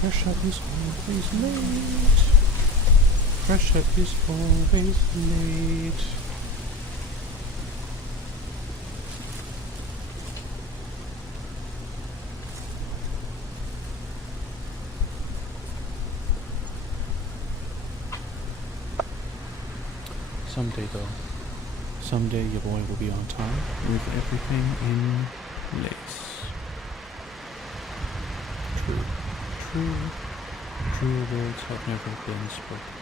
Fresh up is always late. Fresh up is always late. Someday though, someday your boy will be on time with everything in place. True words have never been spoken.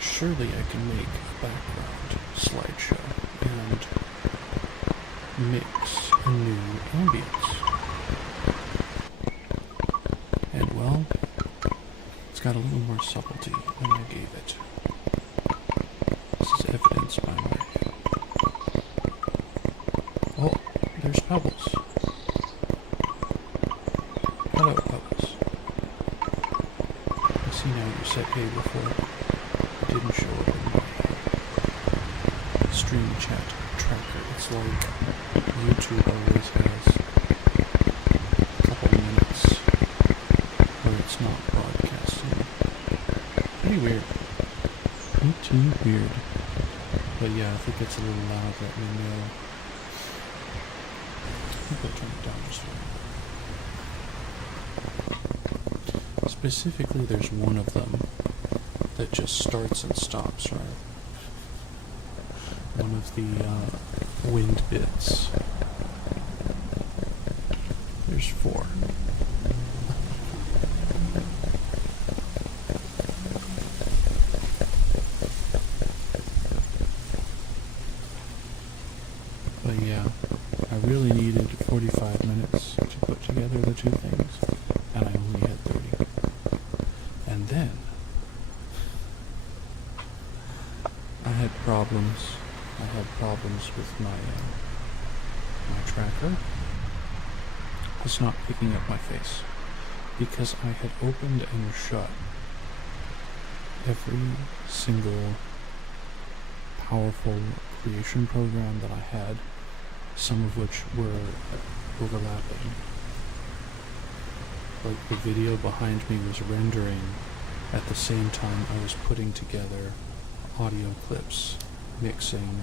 Surely I can make a background slideshow and mix a new ambience. And well, it's got a little more subtlety than I gave it. This is evidenced by my... Oh, there's Pebbles. Hello, Pebbles. I see now you said hey before. Didn't show up in my stream chat tracker. It's like YouTube always has a couple minutes where it's not broadcasting. Pretty weird. But yeah, if it gets a little loud, let me know. I think I'll turn it down just a little bit. Specifically, there's one of them that just starts and stops, right? One of the wind bits. There's 4. But yeah, I really needed 45 minutes to put together the two things, and I only had 30. And then I had problems with my tracker. It's not picking up my face because I had opened and shut every single powerful creation program that I had, some of which were overlapping. Like the video behind me was rendering at the same time I was putting together audio clips, mixing.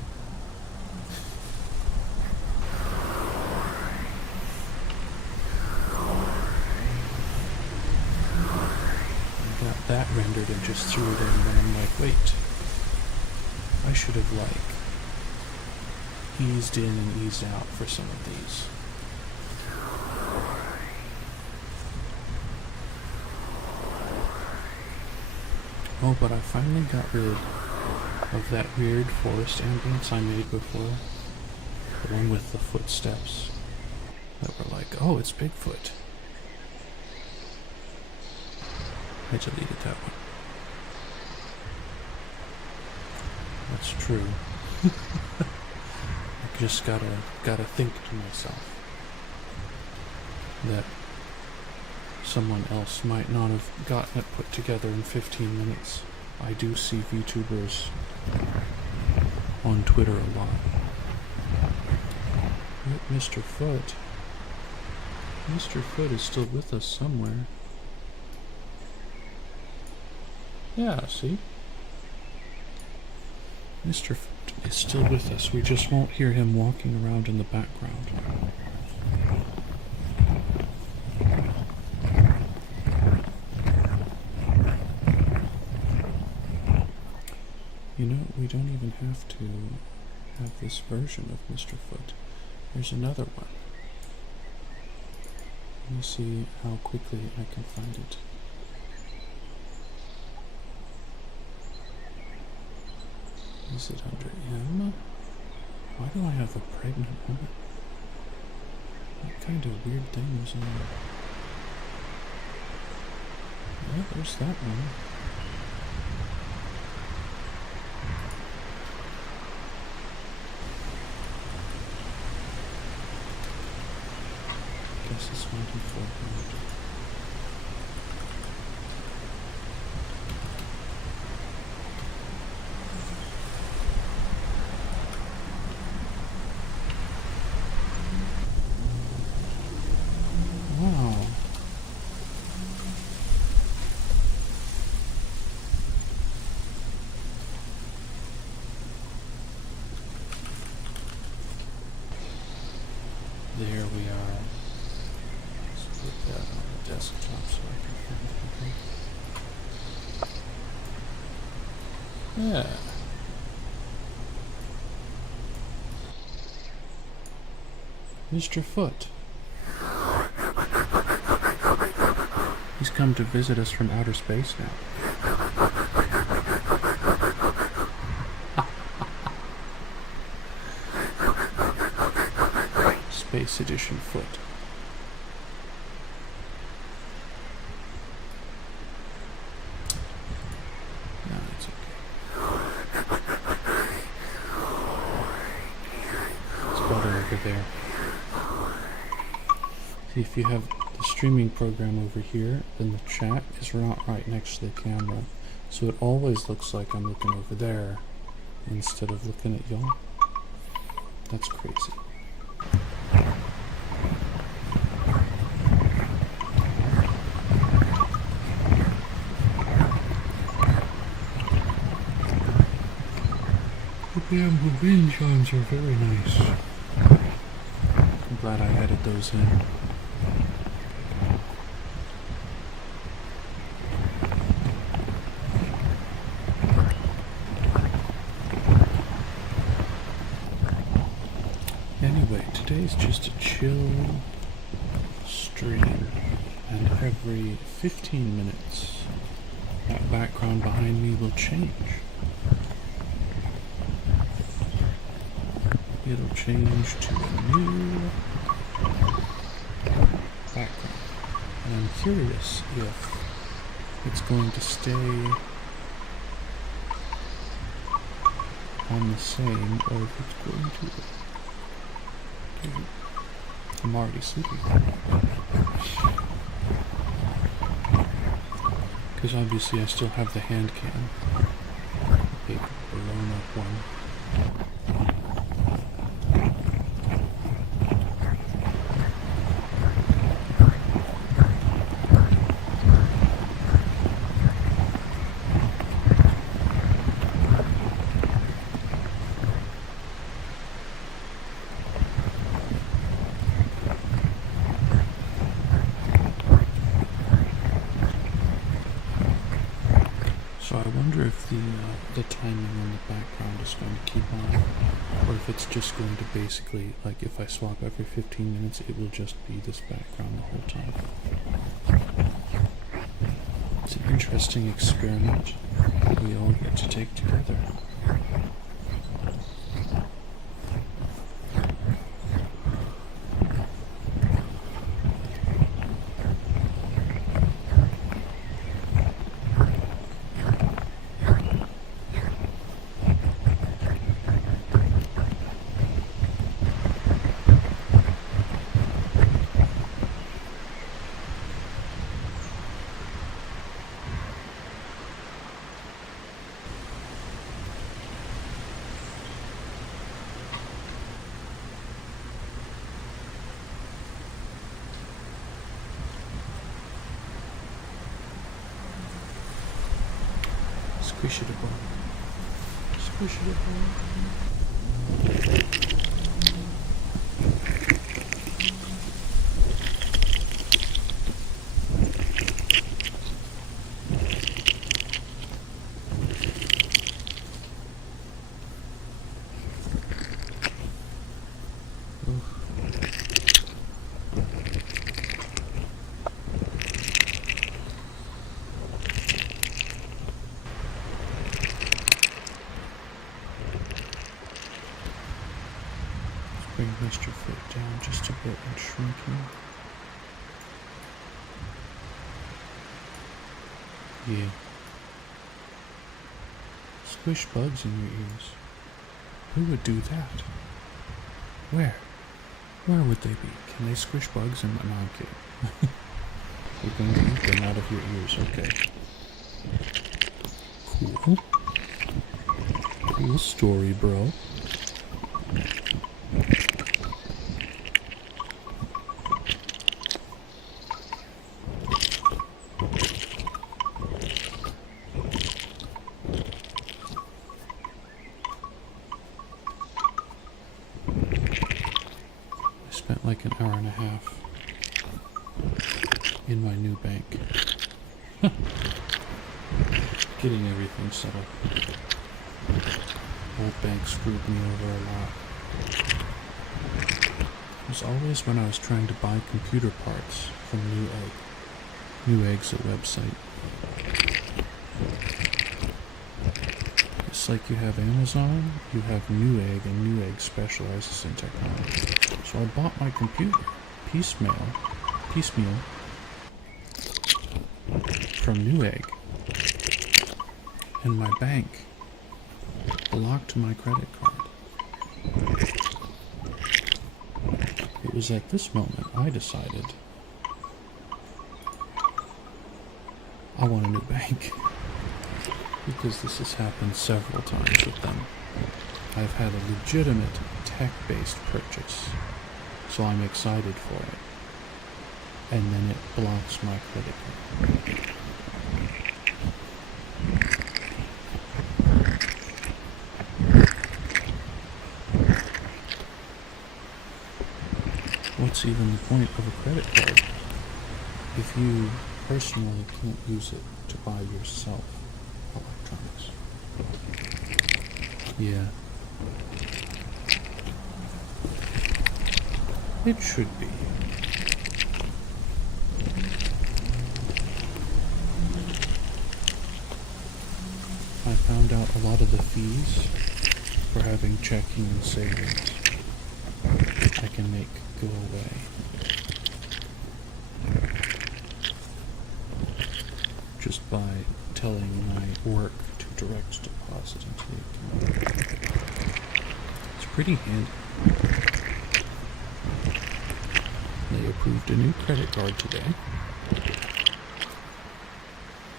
I got that rendered and just threw it in, and I'm like, wait, I should have eased in and eased out for some of these. Oh, but I finally got rid of that weird forest ambience I made before. The one with the footsteps that were like, oh, it's Bigfoot. I deleted that one. That's true. I just gotta think to myself that someone else might not have gotten it put together in 15 minutes I do see VTubers on Twitter a lot. Mr. Foot. Mr. Foot is still with us somewhere. Yeah, see? Mr. Foot is still with us. We just won't hear him walking around in the background. You know, we don't even have to have this version of Mr. Foot. There's another one. Let me see how quickly I can find it. Is it under M? Why do I have a pregnant woman? What kind of weird thing is on? Yeah, there's that one. Guess it's 2400. Wow. There we are. Let's put that on the desktop so I can find everything. Yeah. Mr. Foot. He's come to visit us from outer space now. Space Edition Foot. No, it's okay. It's better over there. See, if you have the streaming program over here, then the chat is not right next to the camera. So it always looks like I'm looking over there instead of looking at y'all. That's crazy. The wind chimes are very nice. I'm glad I added those in. Anyway, today's just a chill stream, and every 15 minutes that background behind me will change. It'll change to a new background. And I'm curious if it's going to stay on the same or if it's going to... I'm already sleeping. Because obviously I still have the hand cam. Big blown up one. So I wonder if the timing on the background is going to keep on, or if it's just going to basically, like if I swap every 15 minutes, it will just be this background the whole time. It's an interesting experiment we all get to take together. Squish it a ball. Squish it a ball. Bring Mr. Foot down just a bit and shrink him. Yeah. Squish bugs in your ears. Who would do that? Where? Where would they be? Can they squish bugs in my... No, I'm kidding. You're going to eat them out of your ears, okay. Cool. Cool story, bro. Spent like an hour and a half in my new bank. Getting everything set up. Old bank screwed me over a lot. It was always when I was trying to buy computer parts from Newegg. Newegg's a website. Just like you have Amazon, you have Newegg, and Newegg specializes in technology. So I bought my computer piecemeal from Newegg, and my bank blocked my credit card. It was at this moment I decided I want a new bank. Because this has happened several times with them. I've had a legitimate tech-based purchase, so I'm excited for it. And then it blocks my credit card. What's even the point of a credit card if you personally can't use it to buy yourself electronics? Yeah. It should be. I found out a lot of the fees for having checking and savings I can make go away. Just by telling my work to direct deposit into the account. It's pretty handy. They approved a new credit card today.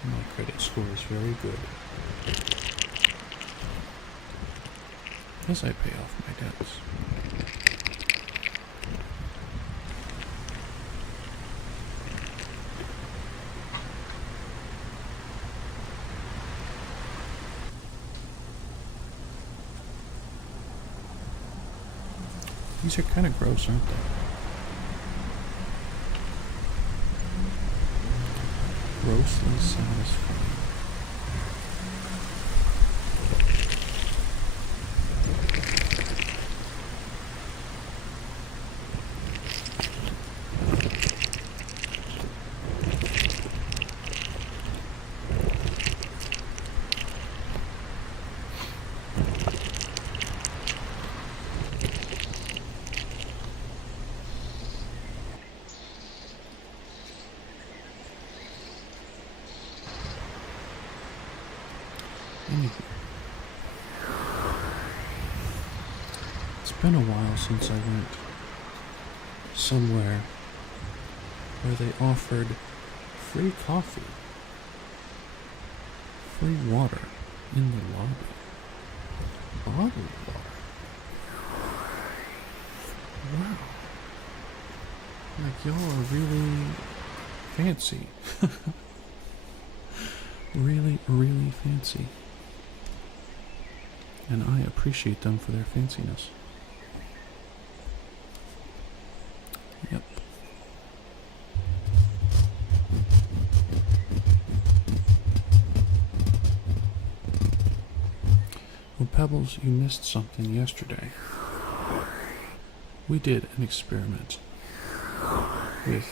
My credit score is very good. As I pay off my debts. These are kind of gross, aren't they? Grossly satisfying. Anywho, it's been a while since I went somewhere where they offered free coffee, free water in the lobby, bottled water. Wow, like y'all are really fancy. Really, really fancy. and I appreciate them for their fanciness. Yep. Well, Pebbles, you missed something yesterday. We did an experiment with,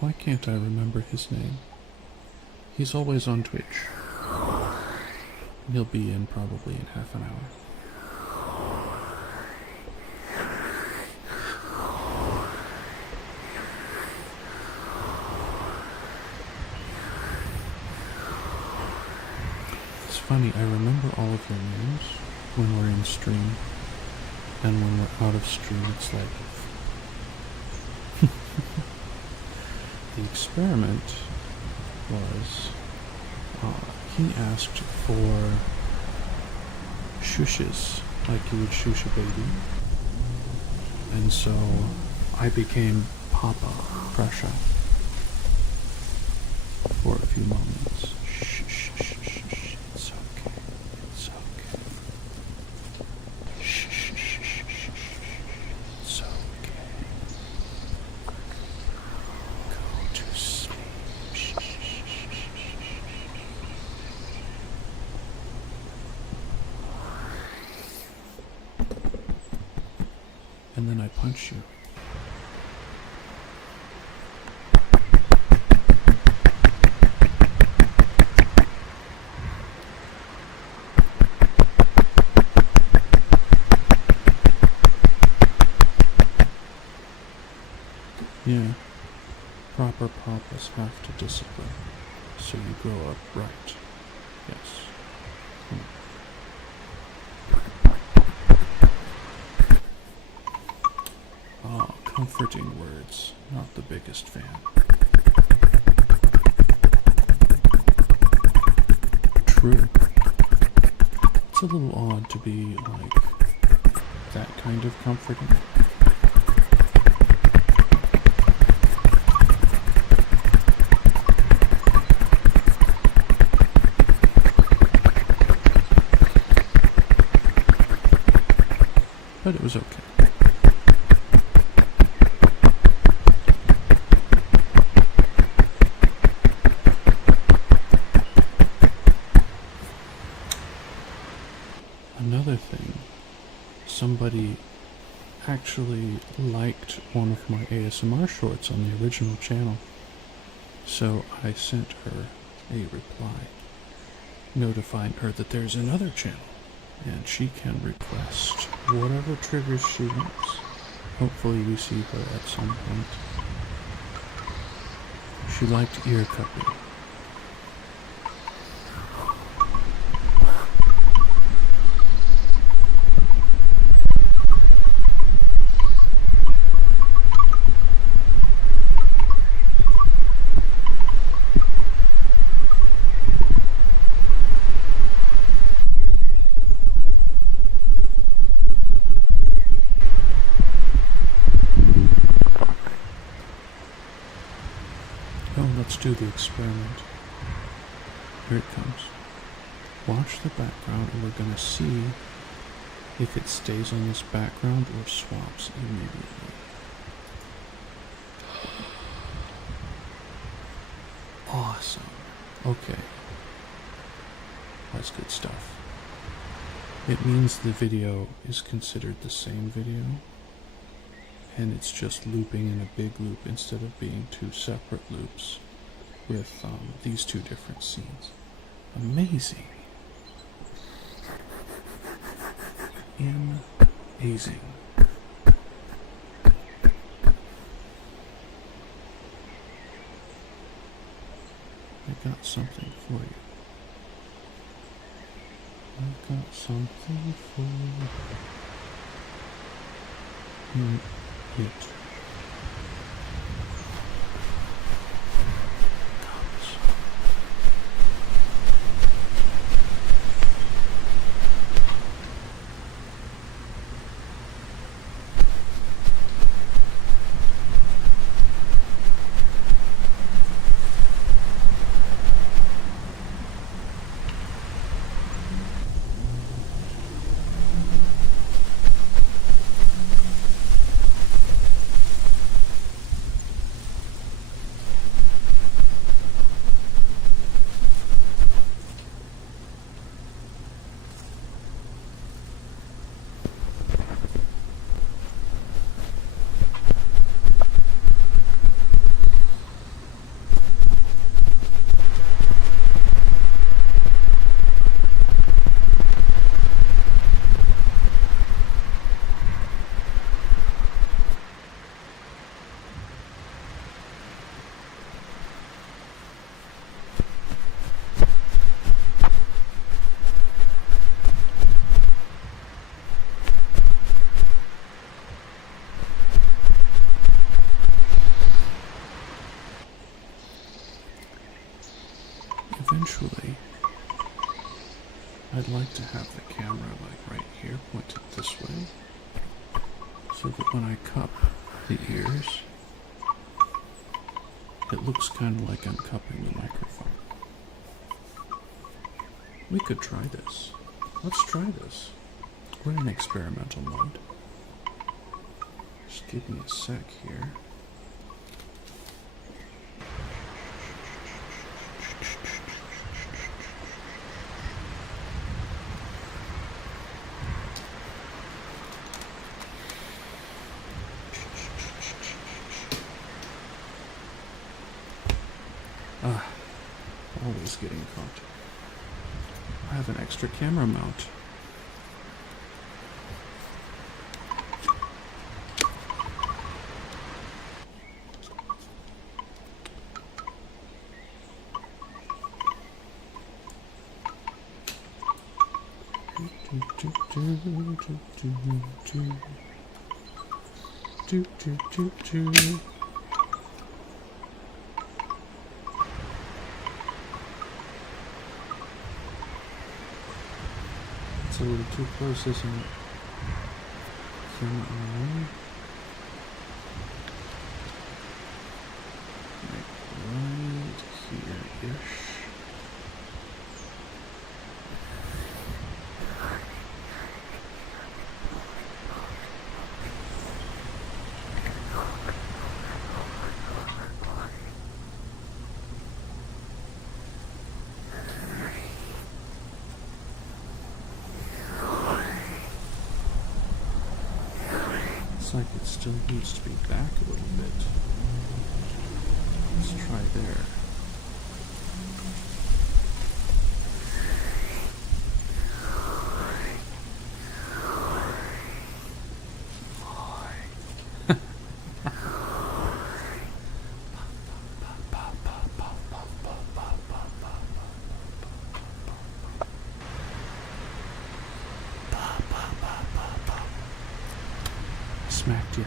why can't I remember his name? He's always on Twitch. He'll be in probably in half an hour. It's funny, I remember all of your names when we're in stream, and when we're out of stream, it's like... The experiment was, he asked for shushes, like you would shush a baby. And so I became Papa Prussia for a few moments. Shh, shh, shh, shh, shh. It's okay. It's okay. Shh, shh, shh, shh, shh, shh. It's okay. Go to sleep. Shh, shh, shh, shh, shh, shh. And then I punch you. Yeah, proper papas have to discipline, so you grow up right. Yes. Oh, comforting words. Not the biggest fan. True. It's a little odd to be, like, that kind of comforting. But it was okay. Another thing, somebody actually liked one of my ASMR shorts on the original channel, so I sent her a reply notifying her that there's another channel and she can request whatever triggers she wants. Hopefully we see her at some point. She liked ear cupping. Let's do the experiment. Here it comes. Watch the background and we're going to see if it stays on this background or swaps immediately. Awesome. Okay. That's good stuff. It means the video is considered the same video, and it's just looping in a big loop instead of being two separate loops with these two different scenes. Amazing. Amazing. I got something for you. I got something for you. It Eventually, I'd like to have the camera like right here, pointed this way, so that when I cup the ears, it looks kind of like I'm cupping the microphone. We could try this. Let's try this. We're in experimental mode. Just give me a sec here. Always getting caught. I have an extra camera mount. It's a little too close, isn't it? Right here-ish. Like it still needs to be back a little bit. Let's try there. Smacked you.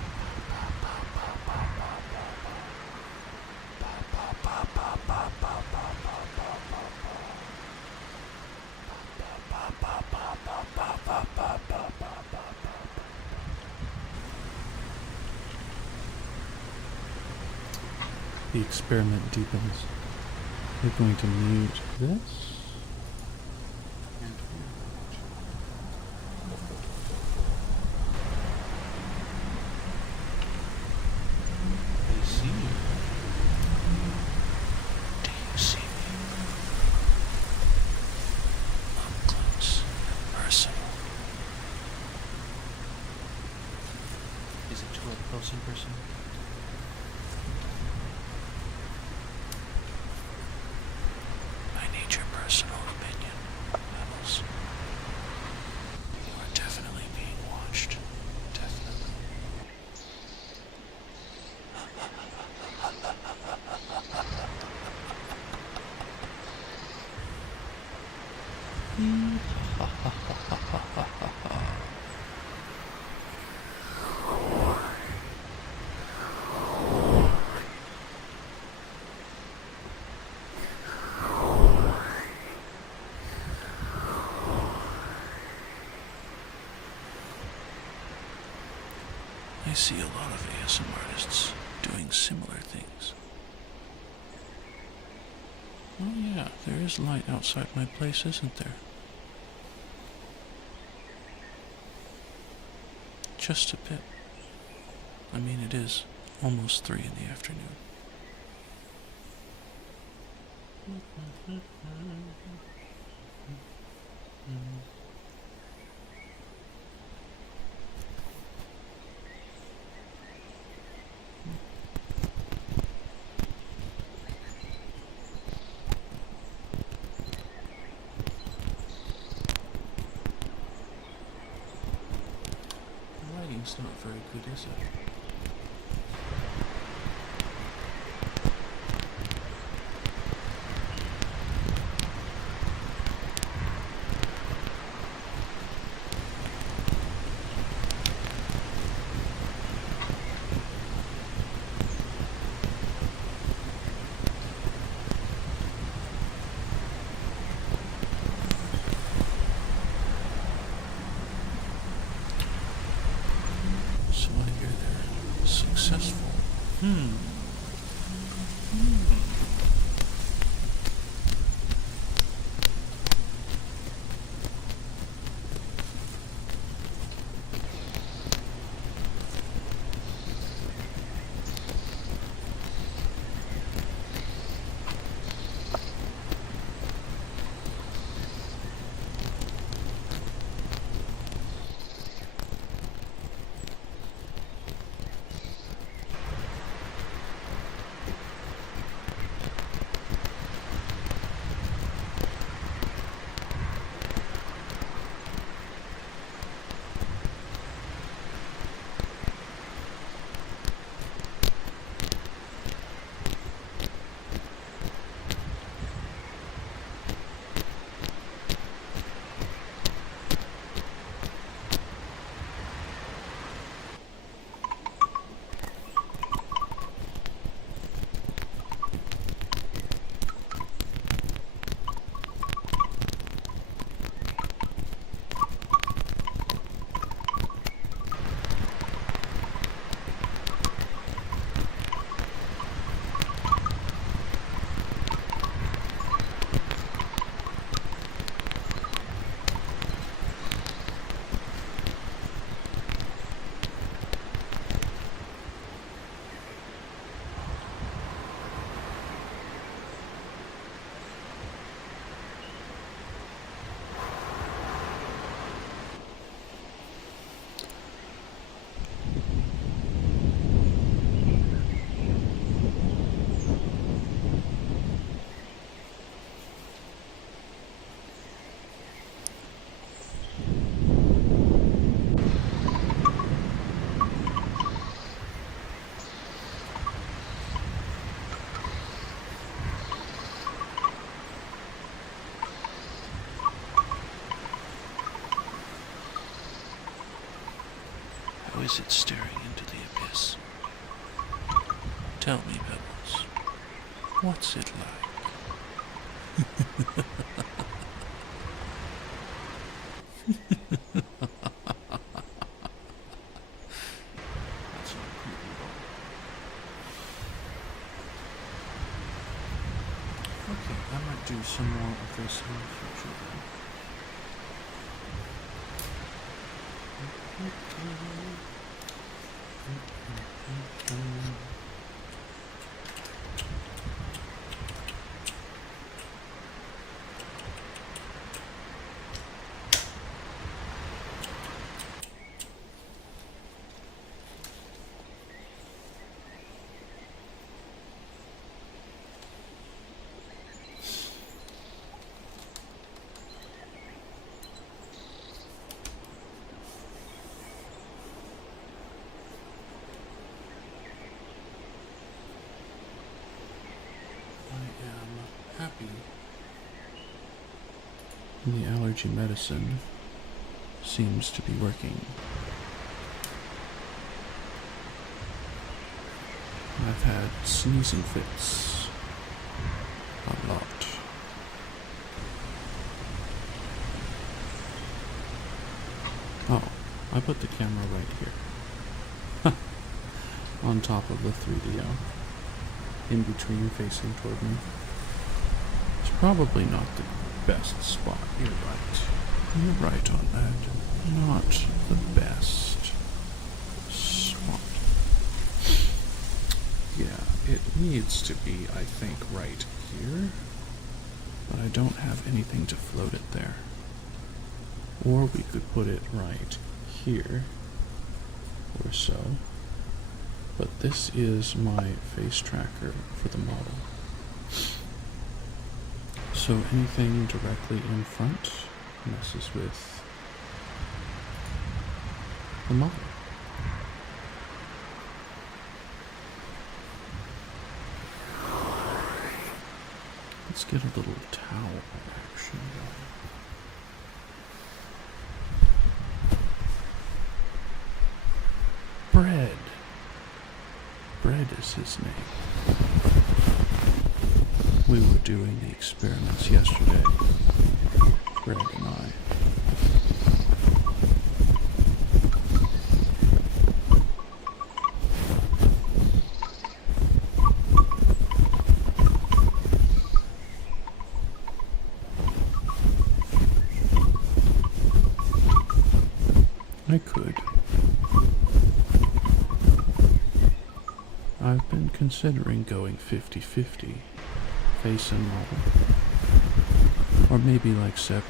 The experiment deepens. We're going to mute this. In person. I need your personal opinion, Rebels. You are definitely being watched. Definitely. I see a lot of ASM artists doing similar things. Oh yeah, there is light outside my place, isn't there? Just a bit. I mean, it is almost 3 in the afternoon. It's not very good, is it? is it staring into the abyss? Tell me, Pebbles, what's it like? That's not creepy at all. Okay, I might do some more of this in the future then. Happy. The allergy medicine seems to be working. I've had sneezing fits a lot. Oh, I put the camera right here. On top of the 3DO. In between, facing toward me. It's probably not the best spot. You're right. You're right on that. Not the best spot. Yeah, it needs to be, I think, right here. But I don't have anything to float it there. Or we could put it right here. Or so. But this is my face tracker for the model. So anything directly in front messes with the model. Let's get a little towel action going. Bread. Bread is his name. We were doing the experiments yesterday, Bread and I. I could. I've been considering going 50-50, face and model, or maybe like 75-25.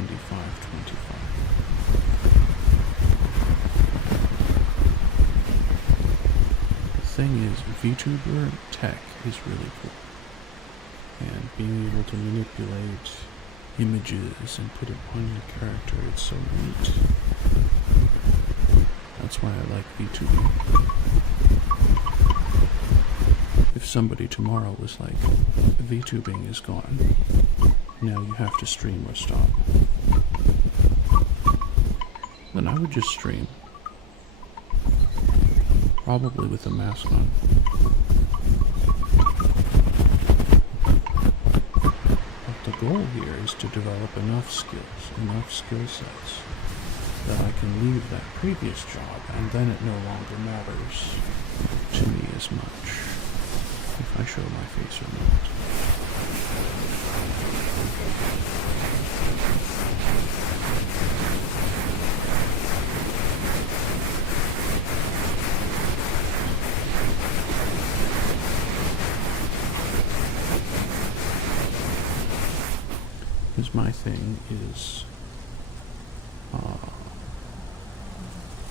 The thing is, VTuber tech is really cool, and being able to manipulate images and put it on your character, it's so neat. That's why I like VTubing. If somebody tomorrow was like, VTubing is gone, now you have to stream or stop, then I would just stream. Probably with a mask on. But the goal here is to develop enough skills, enough skill sets, that I can leave that previous job, and then it no longer matters to me as much if I show my face or not. Because my thing is,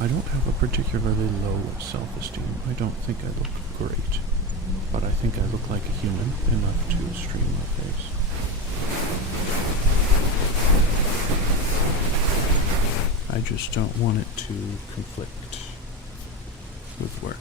I don't have a particularly low self-esteem. I don't think I look great, but I think I look like a human enough to stream my face. I just don't want it to conflict with work.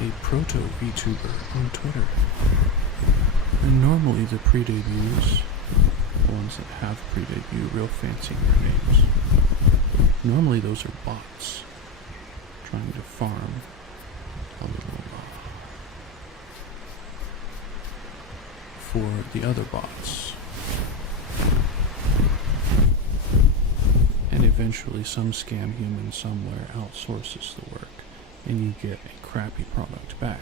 a proto-VTuber on Twitter. And normally the pre-debuts, the ones that have pre-debut, real fancy in their names, normally those are bots trying to farm a little for the other bots. And eventually some scam human somewhere outsources the work and you get a crappy product back.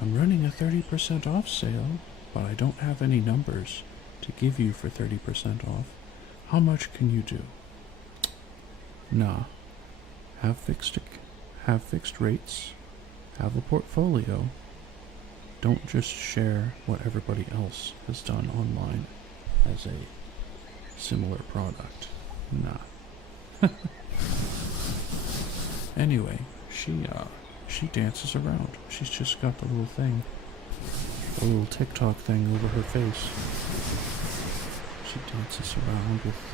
I'm running a 30% off sale, but I don't have any numbers to give you for 30% off. How much can you do? Nah. Have fixed rates. Have a portfolio. Don't just share what everybody else has done online as a similar product. Nah. Anyway, she dances around. She's just got the little thing, the little TikTok thing over her face. She dances around with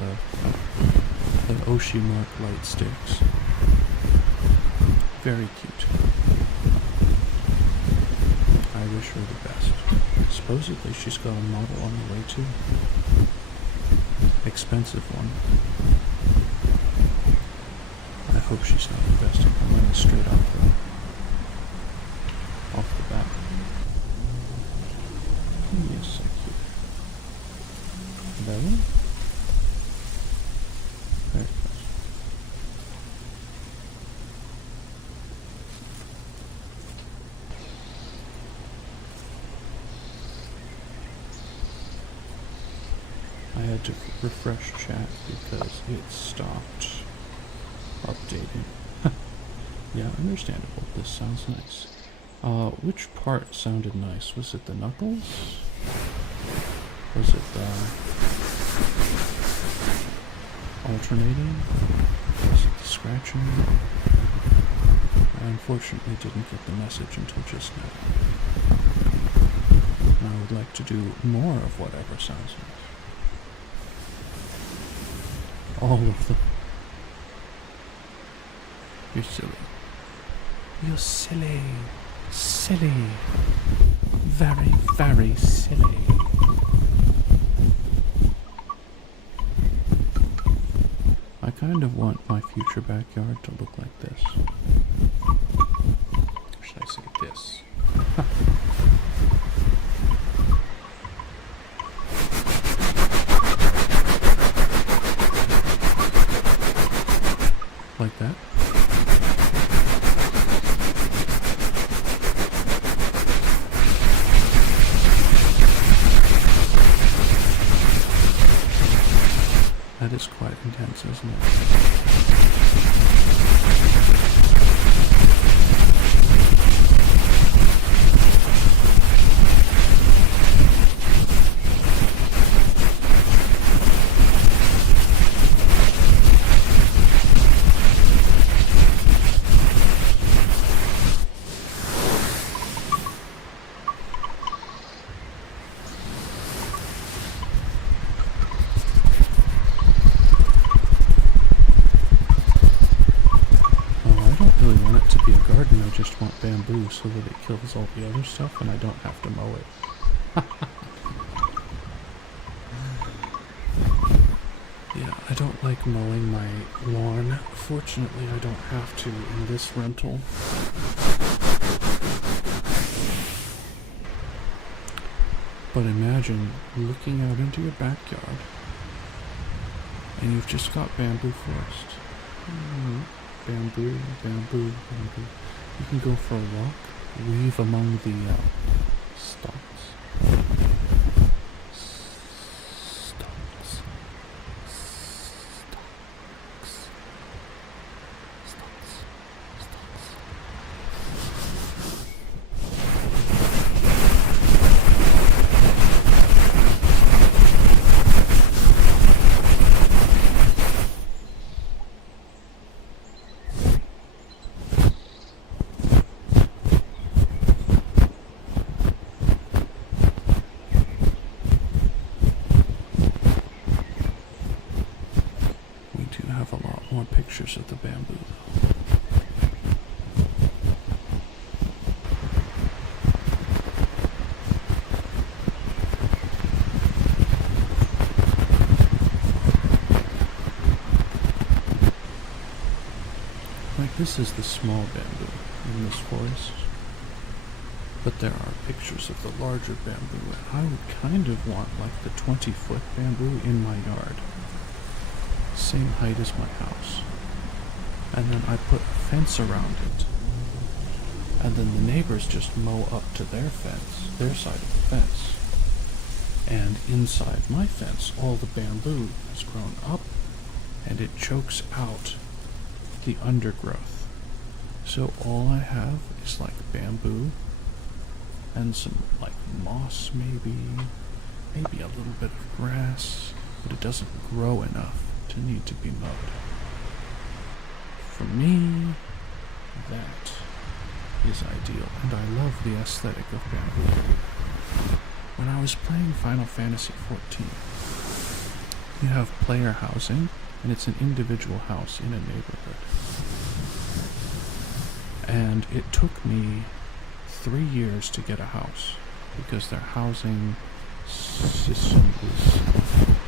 the Oshimart light sticks. Very cute. I wish her the best. Supposedly she's got a model on the way too. Expensive one. I hope she's not investing her money straight off the bat. Yes, so cute. That one? There it goes. I had to refresh chat because it stopped updating. Yeah, understandable. This sounds nice. Which part sounded nice? Was it the knuckles? Was it the alternating? Was it the scratching? I unfortunately didn't get the message until just now. And I would like to do more of whatever sounds nice. All of them. You're silly. You're silly. Silly. Very, very silly. I kind of want my future backyard to look like this. Or should I say this? Like that. That is quite intense, isn't it? I just want bamboo so that it kills all the other stuff and I don't have to mow it. Yeah, I don't like mowing my lawn. Fortunately, I don't have to in this rental. But imagine looking out into your backyard and you've just got bamboo forest. Bamboo, bamboo, bamboo. You can go for a walk, weave among the stalks. Have a lot more pictures of the bamboo though. Like, this is the small bamboo in this forest, but there are pictures of the larger bamboo, and I would kind of want like the 20-foot bamboo in my yard, same height as my house, and then I put a fence around it, and then the neighbors just mow up to their fence, their side of the fence, and inside my fence all the bamboo has grown up and it chokes out the undergrowth. So all I have is like bamboo and some like moss, maybe a little bit of grass, but it doesn't grow enough to need to be mowed. For me, that is ideal, and I love the aesthetic of bamboo. When I was playing Final Fantasy XIV, you have player housing, and it's an individual house in a neighborhood. And it took me 3 years to get a house, because their housing system was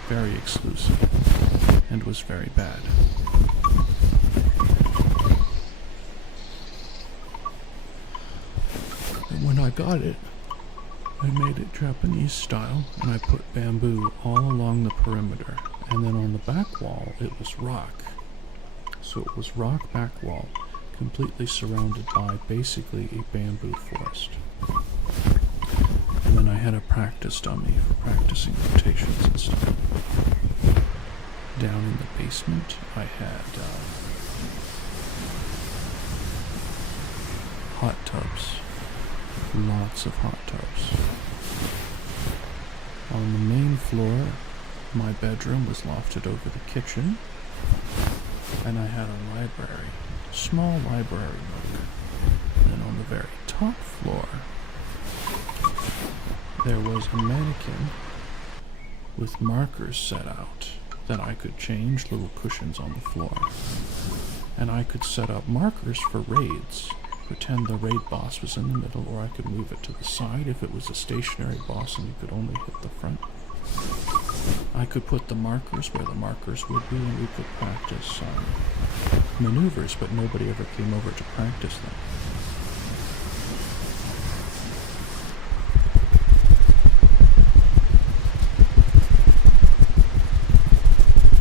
very exclusive and was very bad. And when I got it, I made it Japanese style, and I put bamboo all along the perimeter, and then on the back wall it was rock. So it was rock back wall, completely surrounded by basically a bamboo forest. And then I had a practice dummy for practicing rotations and stuff. Down in the basement I had hot tubs. Lots of hot tubs. On the main floor, my bedroom was lofted over the kitchen, and I had a library, small library nook. And then on the very top floor, there was a mannequin with markers set out that I could change, little cushions on the floor. And I could set up markers for raids. Pretend the raid boss was in the middle, or I could move it to the side if it was a stationary boss and you could only hit the front. I could put the markers where the markers would be, and we could practice maneuvers, but nobody ever came over to practice them.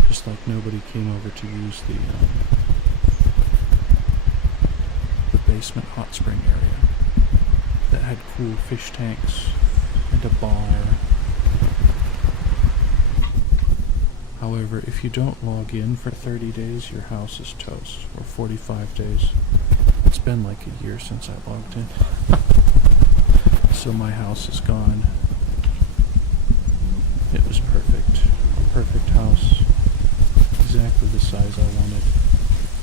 Just like nobody came over to use the basement hot spring area that had cool fish tanks and a bar. However, if you don't log in for 30 days, your house is toast, or 45 days. It's been like a year since I logged in. So my house is gone. It was perfect. A perfect house. Exactly the size I wanted.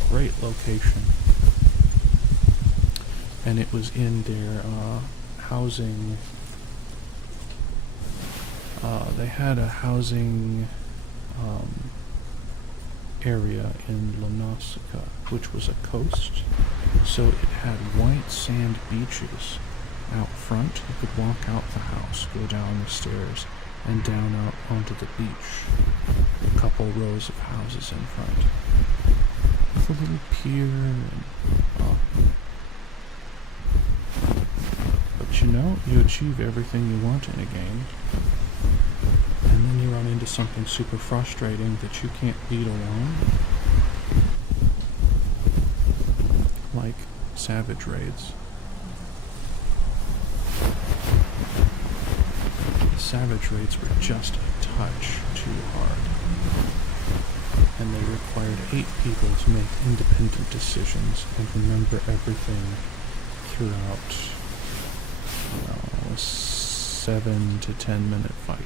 Great location. And it was in their housing. They had a housing area in La Nausicaa, which was a coast. So it had white sand beaches out front. You could walk out the house, go down the stairs, and down out onto the beach. A couple rows of houses in front, with a little pier and but you know, you achieve everything you want in a game, and then you run into something super frustrating that you can't beat alone, like savage raids. The savage raids were just a touch too hard, and they required 8 people to make independent decisions and remember everything throughout a 7 to 10 minute fight.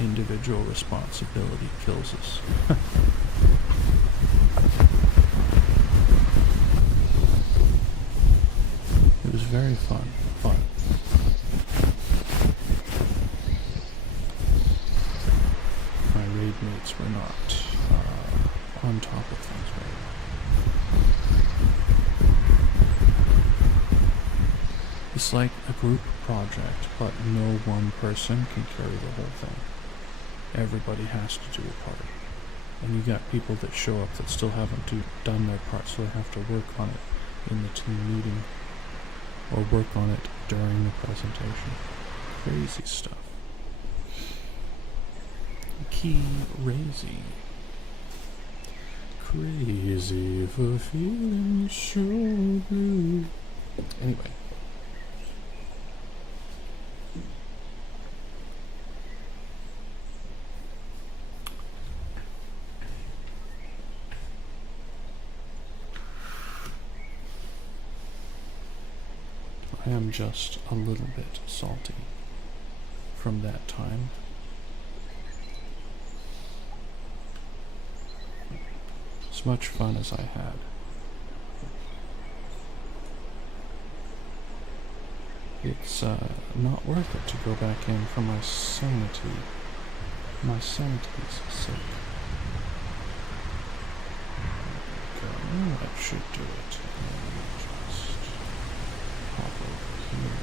Individual responsibility kills us. It was very fun, but my raid mates were not on top of things very well. It's like a group project, but no one person can carry the whole thing. Everybody has to do a part. And you got people that show up that still haven't done their part, so they have to work on it in the team meeting or work on it during the presentation. Crazy stuff. Crazy for feeling so blue. Anyway. I am just a little bit salty from that time. As much fun as I had. It's not worth it to go back in for my sanity. My sanity's sake. That should do it. Just hop over here.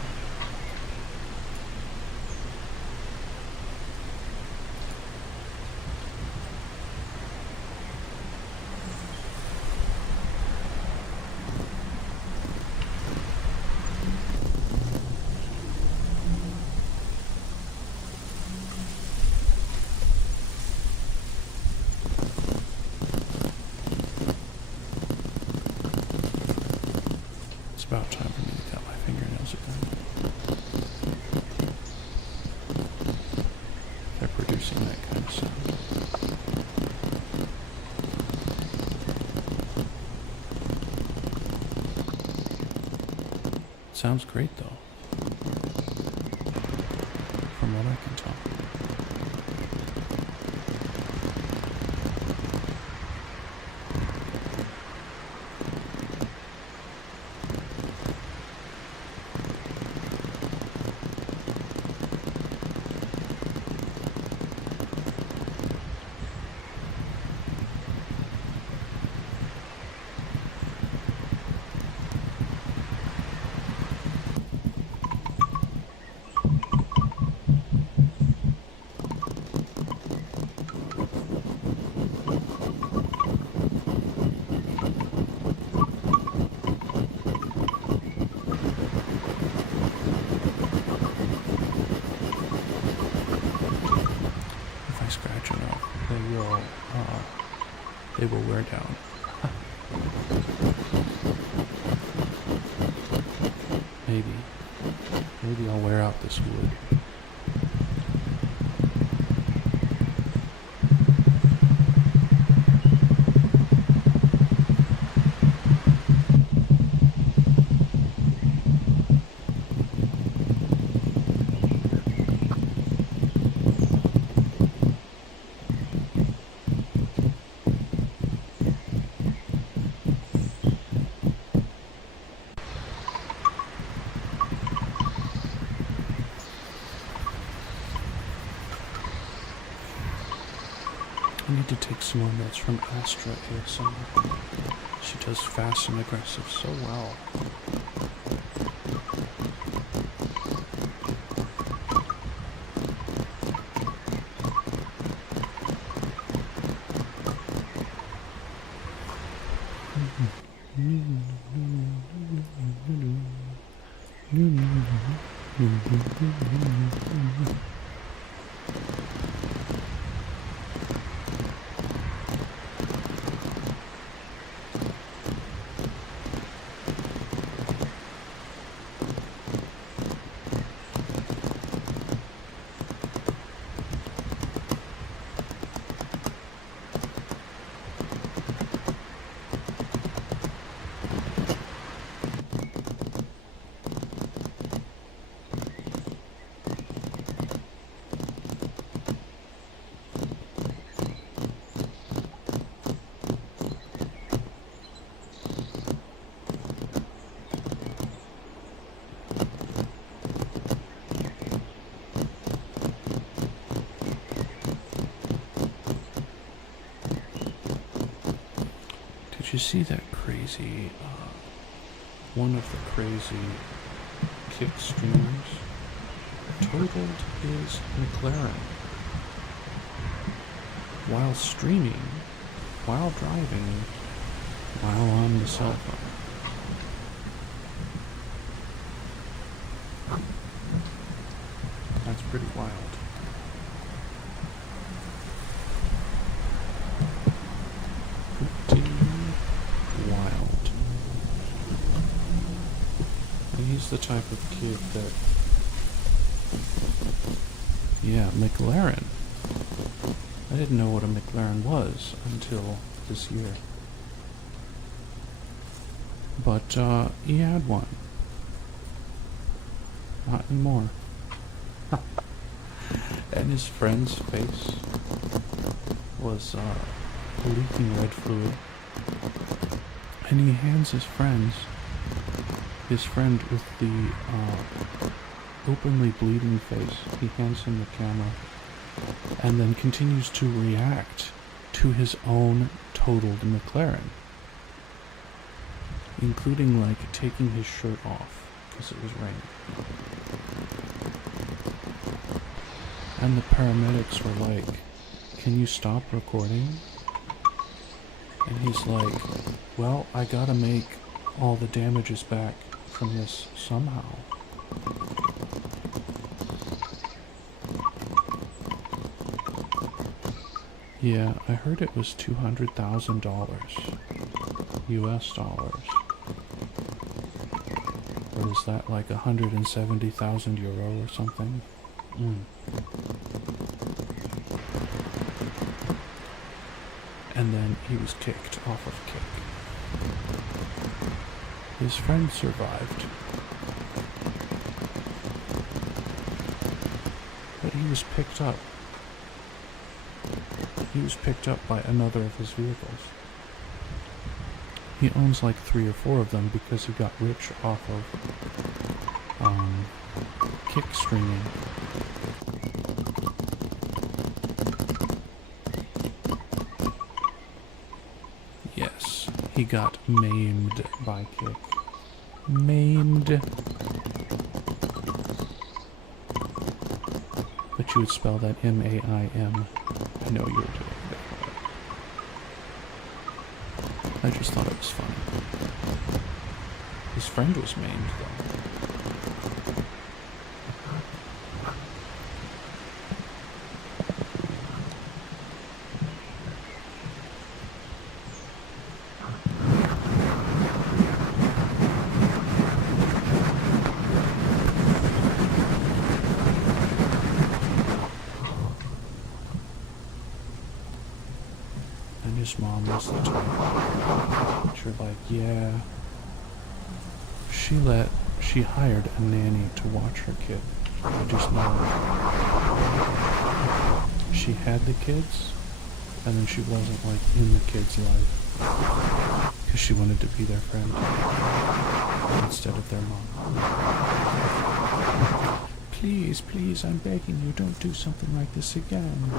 About time for me to cut my fingernails again. They're producing that kind of sound. Sounds great though, from what I can tell. They will wear down. Maybe I'll wear out this wood. I need to take some more notes from Astra ASMR. She does fast and aggressive so well. Did you see that crazy, one of the crazy kick streamers totaled his McLaren while streaming while driving, while on the cell phone. That's pretty wild. Pretty wild. And he's the type of kid that... Yeah, McLaren. I didn't know what a McLaren was until this year. But, he had one. Not anymore. And his friend's face was, leaking red fluid. And he hands his friend with the, openly bleeding face, he hands him the camera, and then continues to react to his own totaled McLaren, including like taking his shirt off because it was raining. And the paramedics were like, "Can you stop recording?" And he's like, "Well, I gotta make all the damages back from this somehow." Yeah, I heard it was $200,000 US dollars. Or is that like 170,000 euro or something? And then he was kicked off of Kick. His friend survived. But he was picked up. He was picked up by another of his vehicles. He owns like 3 or 4 of them because he got rich off of kick streaming. Yes, he got maimed by Kick. Maimed. But you would spell that M-A-I-M. I know you were doing it. I just thought it was funny. His friend was maimed, though. And his mom was the type. You're like, yeah. She hired a nanny to watch her kid. I just know it. She had the kids, and then she wasn't like in the kids' life. Because she wanted to be their friend instead of their mom. Please, please, I'm begging you, don't do something like this again.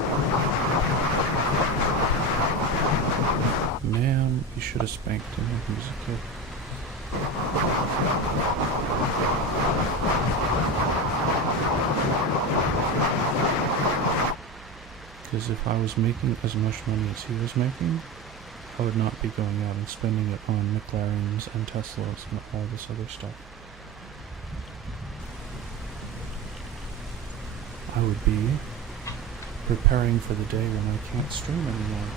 Ma'am, you should have spanked him when he was a kid. Because if I was making as much money as he was making, I would not be going out and spending it on McLarens and Teslas and all this other stuff. I would be preparing for the day when I can't stream anymore,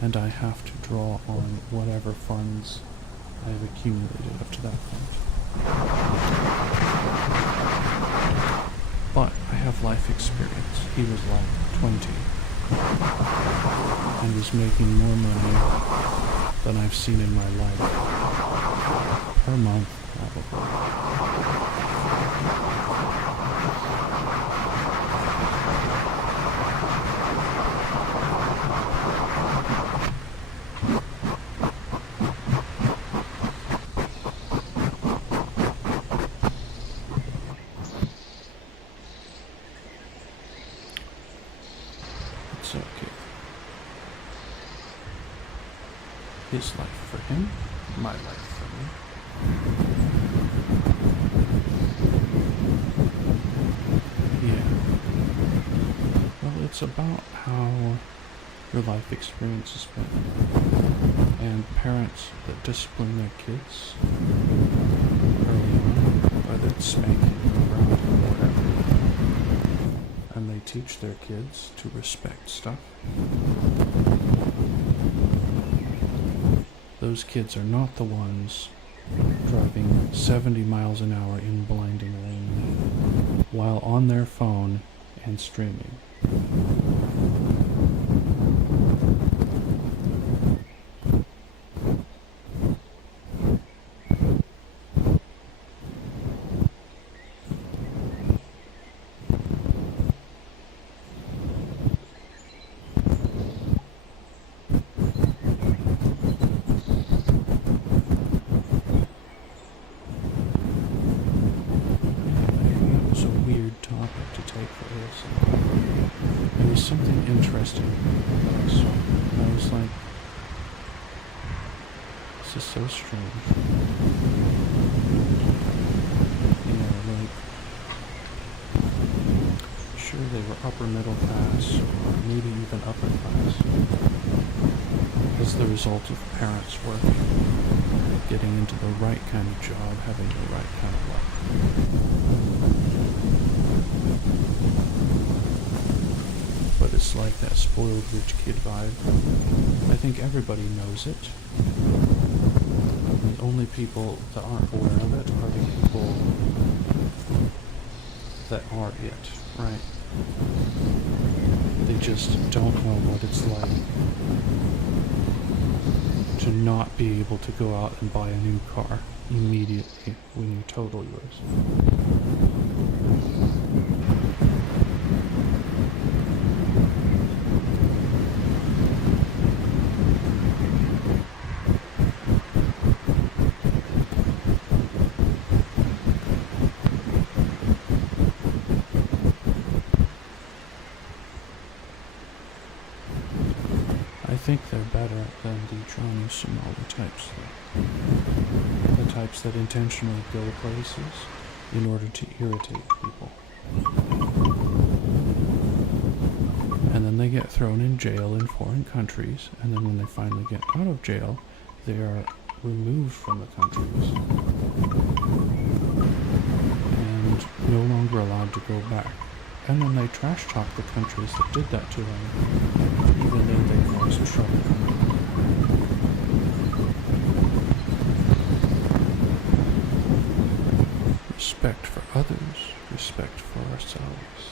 and I have to draw on whatever funds I have accumulated up to that point. But I have life experience. He was like 20 and was making more money than I've seen in my life per month, probably. It's okay. His life for him, my life for me. Yeah. Well, it's about how your life experience has been. And parents that discipline their kids early on, whether it's spanking or grounding or whatever, and they teach their kids to respect stuff, those kids are not the ones driving 70 miles an hour in blinding rain while on their phone and streaming. There was something interesting that I saw. I was like, this is so strange. You know, like, sure they were upper middle class, or maybe even upper class, as the result of parents working, getting into the right kind of job, having the right kind of luck. But it's like that spoiled rich kid vibe. I think everybody knows it. The only people that aren't aware of it are the people that are it, right? They just don't know what it's like to not be able to go out and buy a new car immediately when you total yours. I think they're better than the Johnny Somali types. The types that intentionally go places in order to irritate people. And then they get thrown in jail in foreign countries, and then when they finally get out of jail, they are removed from the countries and no longer allowed to go back. And then they trash talk the countries that did that to them, even though they caused trouble. Respect for others, respect for ourselves.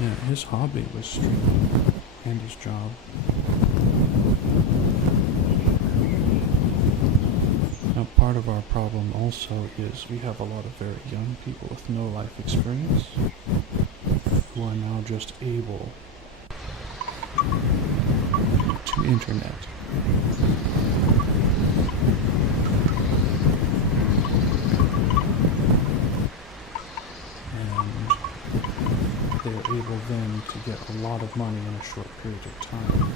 Yeah, his hobby was streaming, and his job. Now, part of our problem also is we have a lot of very young people with no life experience who are now just able to internet. And they're able then to get a lot of money in a short period of time.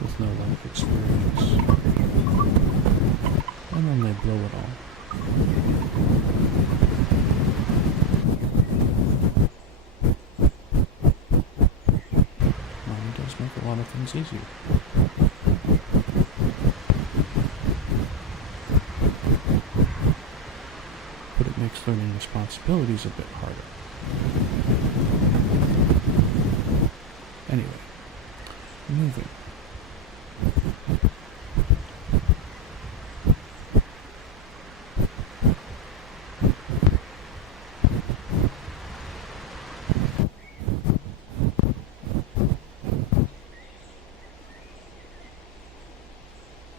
With no life experience. And then they blow it all. Money does make a lot of things easier. But it makes learning responsibilities a bit harder. Anyway, moving.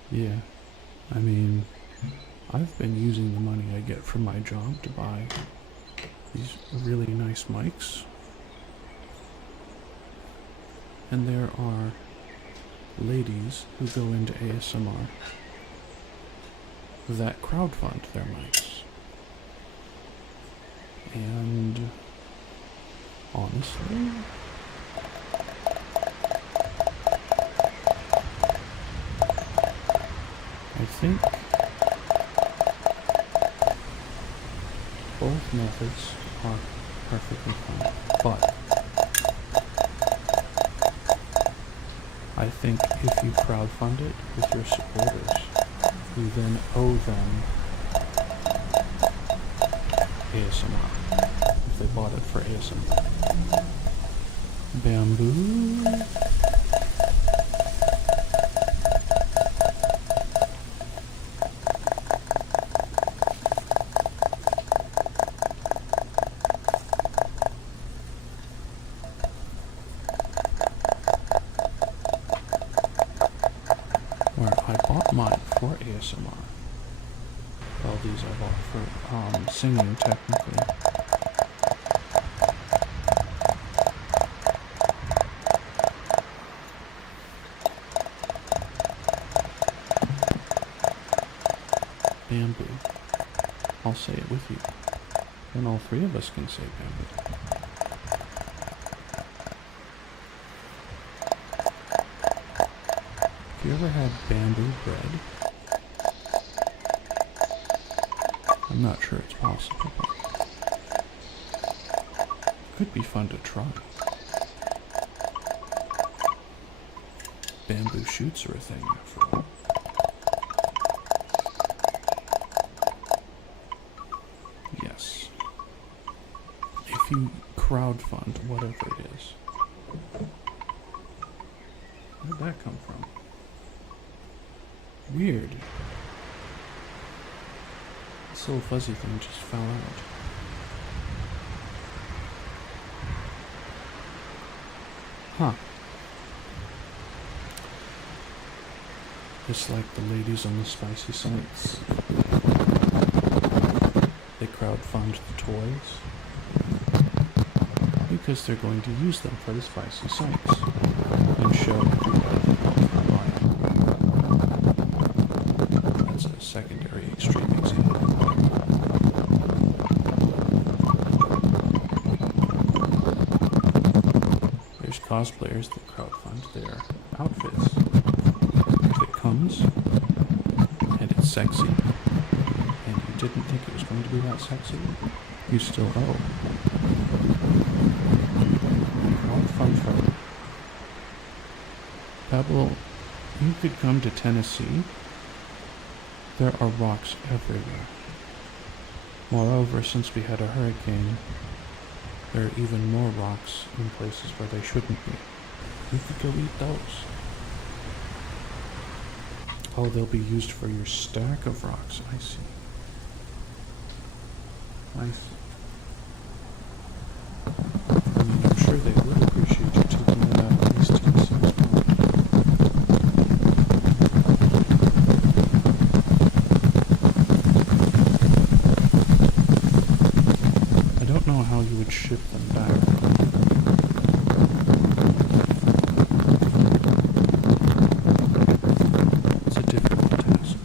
Yeah, I mean, I've been using the money I get from my job to buy these really nice mics. And there are ladies who go into ASMR that crowdfund their mics. And honestly, I think Both methods are perfectly fine, but I think if you crowdfund it with your supporters, you then owe them ASMR if they bought it for ASMR. Bamboo. Where I bought mine for ASMR. Well, these I bought for singing technically. Bamboo. I'll say it with you. Then all three of us can say bamboo. Have you ever had bamboo bread? I'm not sure it's possible, but it could be fun to try. Bamboo shoots are a thing, after all. Yes. If you crowdfund whatever it is. Where'd that come from? Weird. This little fuzzy thing just fell out. Huh. Just like the ladies on the spicy sites. They crowdfund the toys because they're going to use them for the spicy sites and show everybody that's a secondary extreme example. There's cosplayers that crowdfund their outfits. If it comes and it's sexy and you didn't think it was going to be that sexy, you still owe. Crowdfund for Pebble, you could come to Tennessee. There are rocks everywhere. Moreover, since we had a hurricane, there are even more rocks in places where they shouldn't be. You could go eat those. Oh, they'll be used for your stack of rocks. I see. Nice. I mean, I'm sure they would appreciate you taking them out at least to the same spot. I don't know how you would ship them back. It's a difficult task.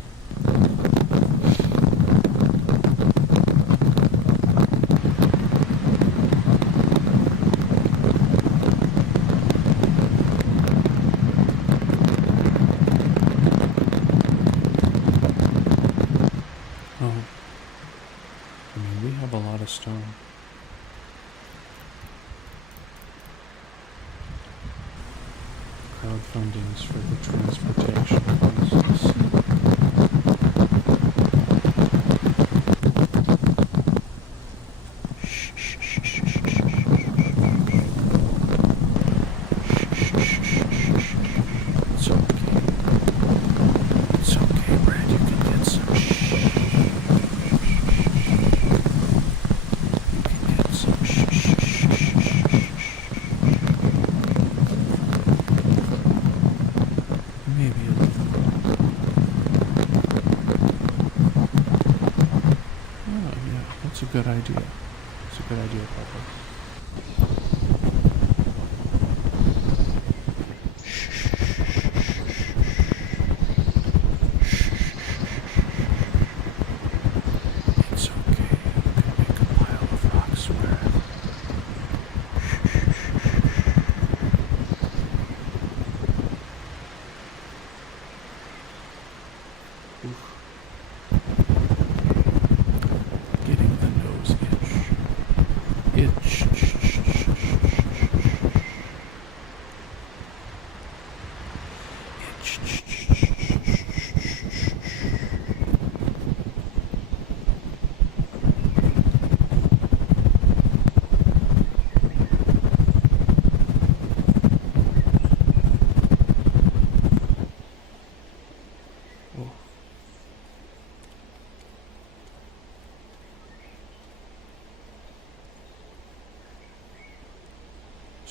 Oh, I mean, we have a lot of stone. Crowdfunding is for the transportation costs. It's okay. It's okay, Brad. You can get some. You can get some. Maybe a little. Oh, yeah, that's a good idea. It's a good idea, Papa. It's okay. You can make a pile of rocks wherever. Oof. Getting the nose in.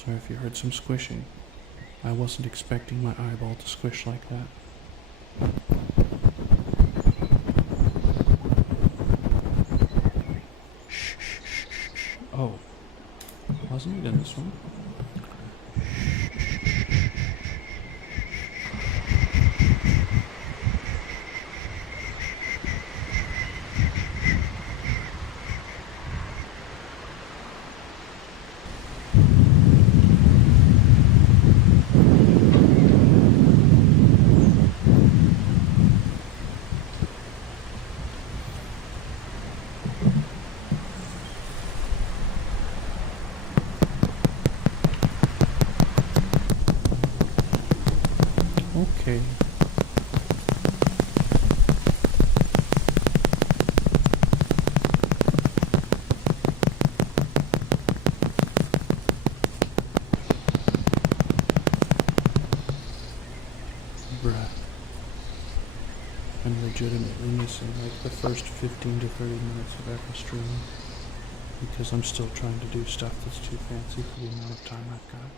Sorry if you heard some squishing. I wasn't expecting my eyeball to squish like that. Shh, shh, shh, shh, shh. Oh, wasn't it in this one? Okay. Bruh. I'm legitimately missing like the first 15 to 30 minutes of every stream because I'm still trying to do stuff that's too fancy for the amount of time I've got.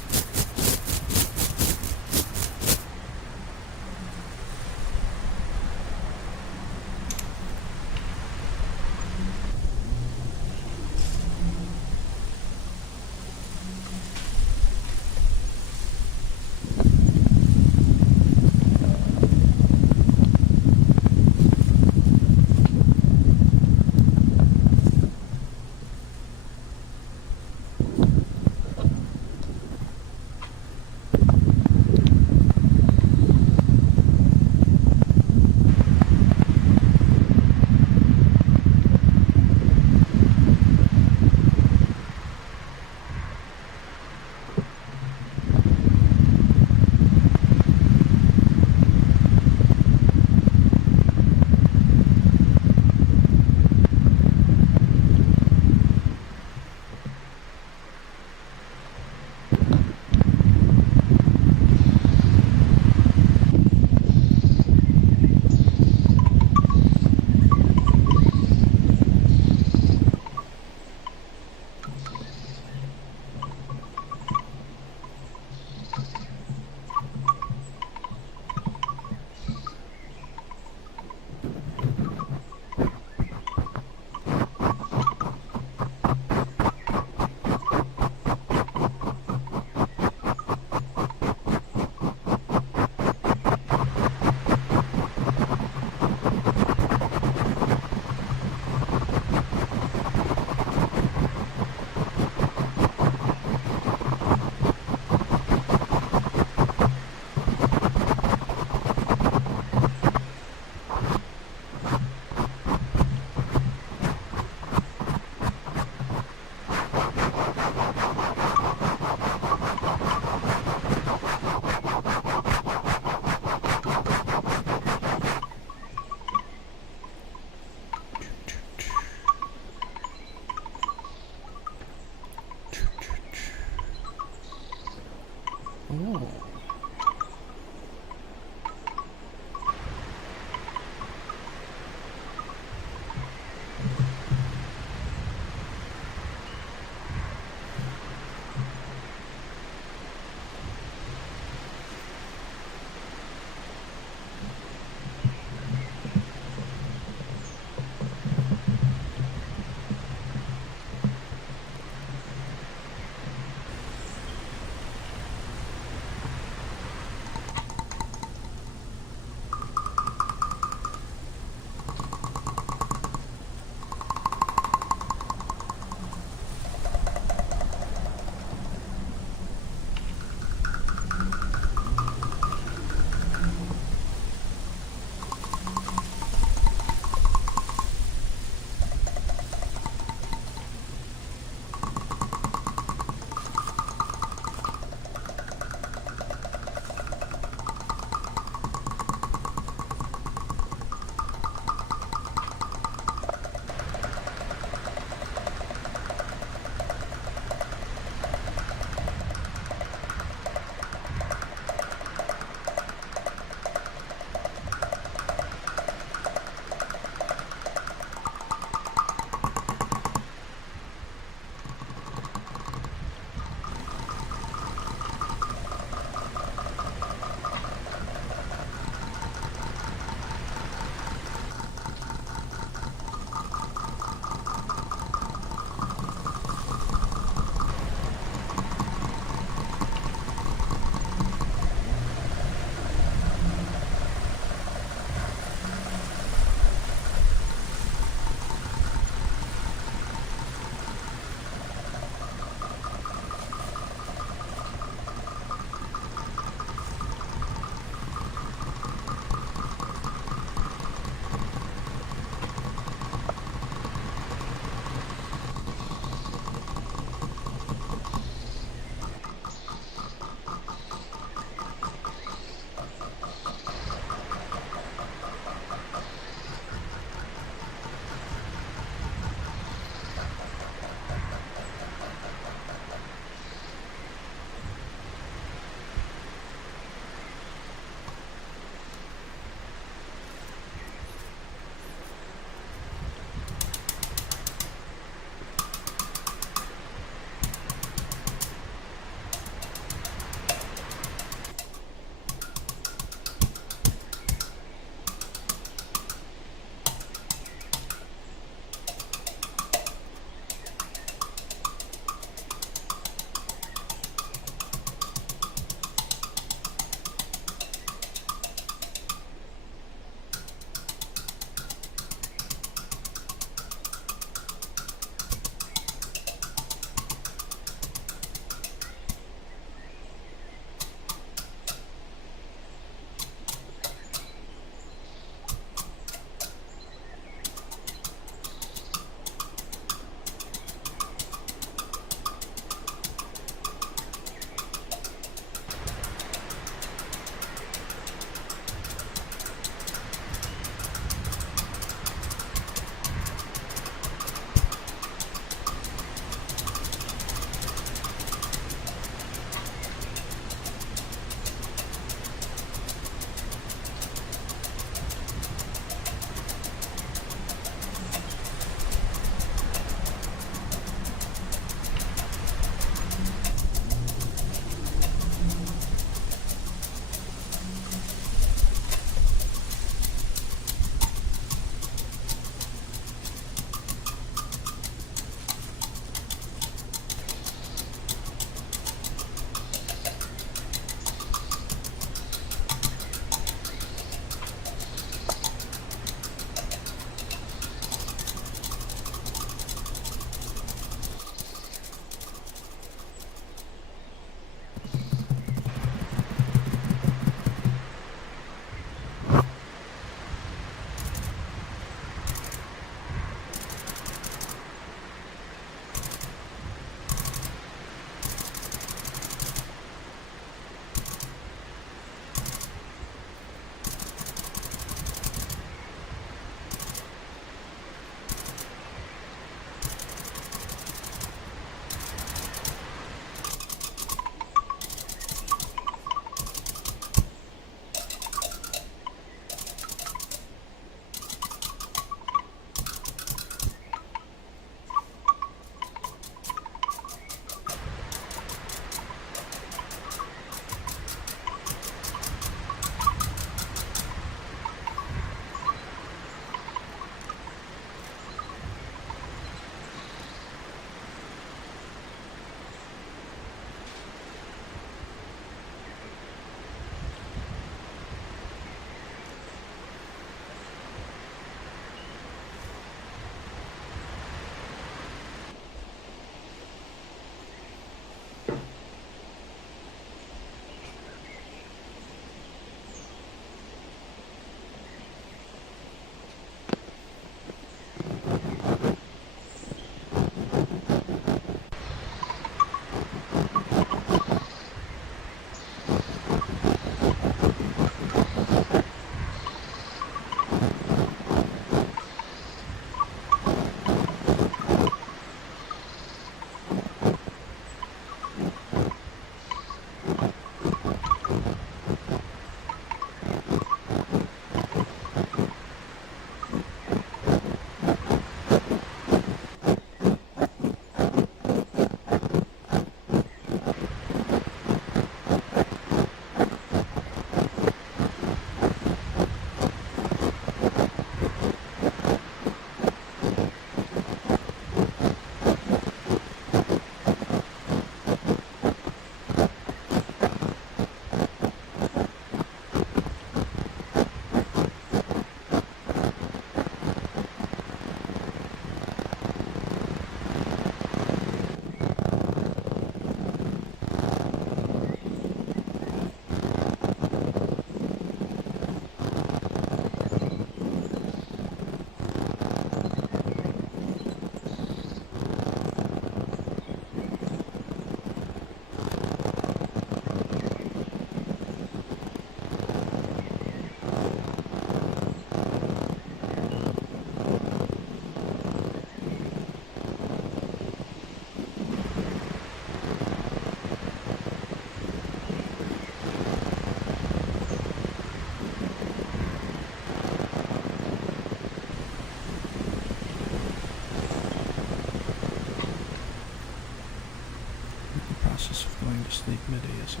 Sleep Mid ASMR.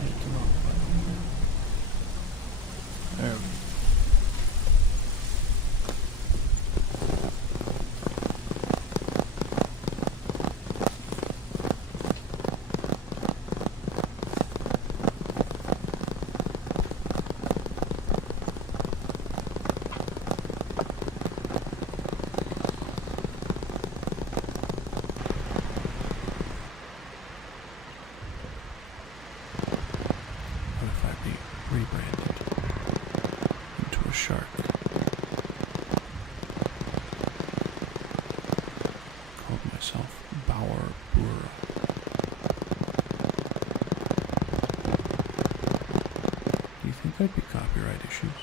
Hey, come on, buddy. There we go. What if I be rebranded into a shark? Called myself Bauer Brewer. Do you think I'd be copyright issues?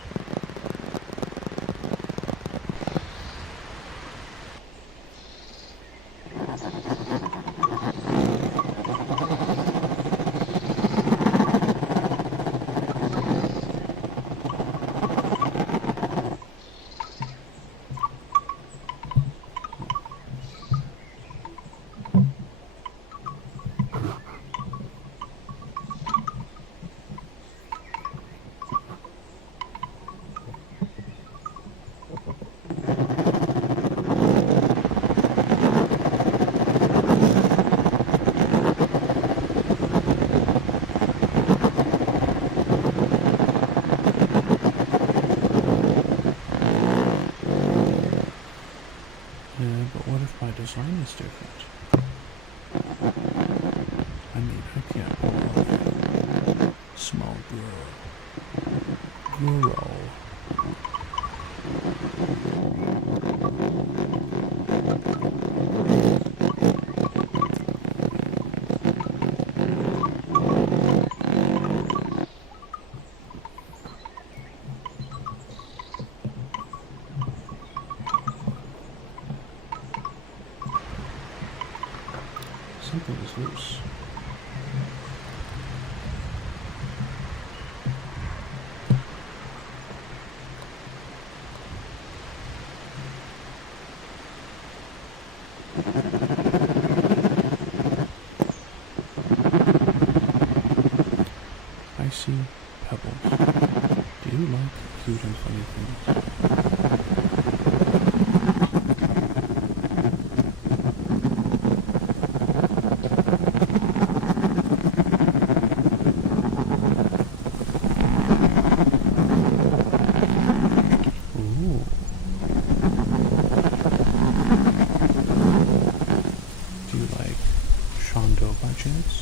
Yeah, but what if my design is different? I mean, I can't pull off small girl. Something is loose. I see pebbles. Do you like cute and funny things? Ooh. Do you like Shondo by chance?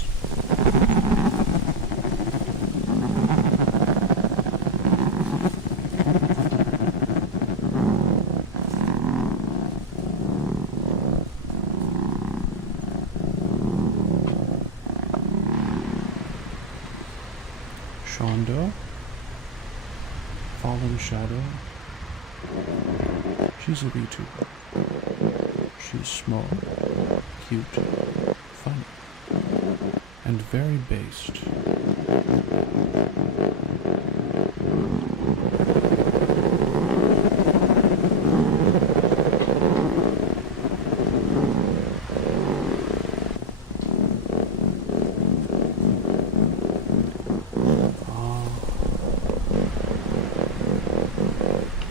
Shondo? Fallen Shadow? She's a VTuber. She's small, cute, funny, and very based.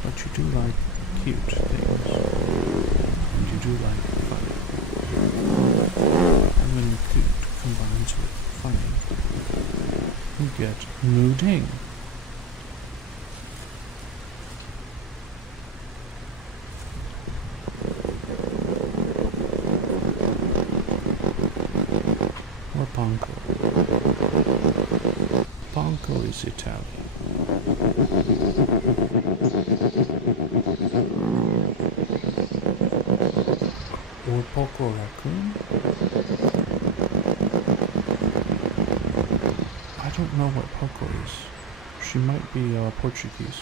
But you do like cute things, and you do like funny. And when cute combines with funny, you get mooding. Or Ponko. Ponko is Italian. Or Poco Raccoon? I don't know what Poco is. She might be Portuguese.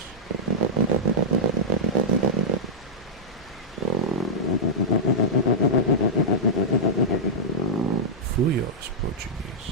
Fuyo is Portuguese.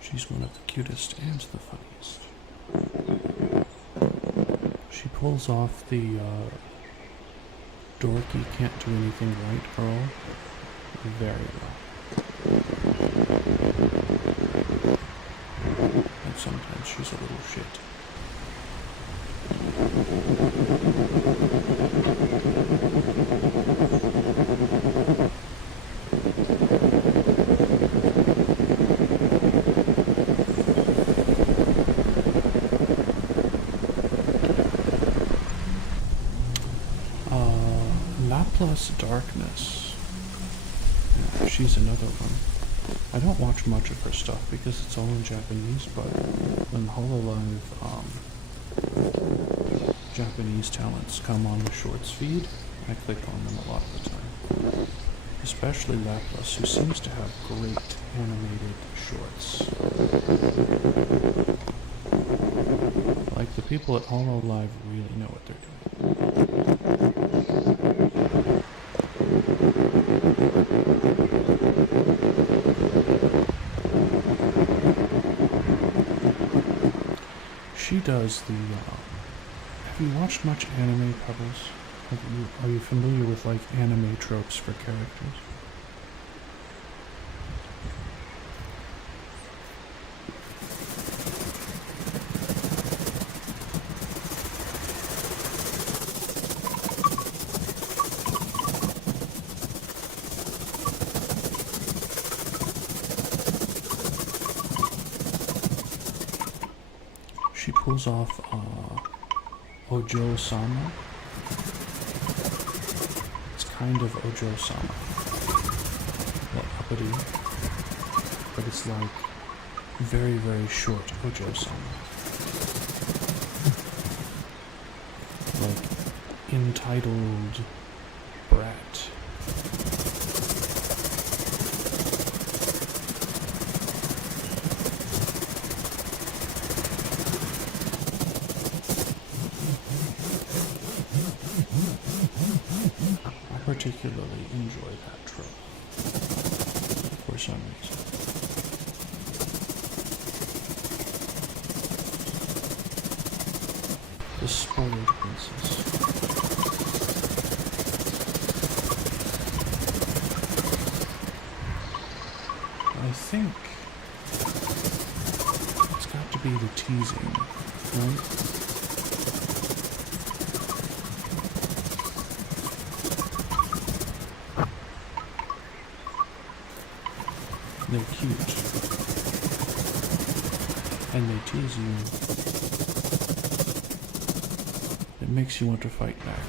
She's one of the cutest and the funniest. She pulls off the dorky can't do anything right girl very well. And sometimes she's a little shit. Laplace Darkness. Yeah, she's another one. I don't watch much of her stuff because it's all in Japanese, but when HoloLive Japanese talents come on the shorts feed, I click on them a lot of the time. Especially Laplace, who seems to have great animated shorts. Like, the people at HoloLive really know what they're doing. She does the, have you watched much anime, Pebbles? Are you familiar with, like, anime tropes for characters? She pulls off Ojo-sama. It's kind of Ojo-sama. Well, uppity, but it's like very, very short Ojo-sama. Like entitled brat. Particularly enjoy that trope for some reason. The spoiled princess. I think it's got to be the teasing, right? They're cute, and they tease you. It makes you want to fight back.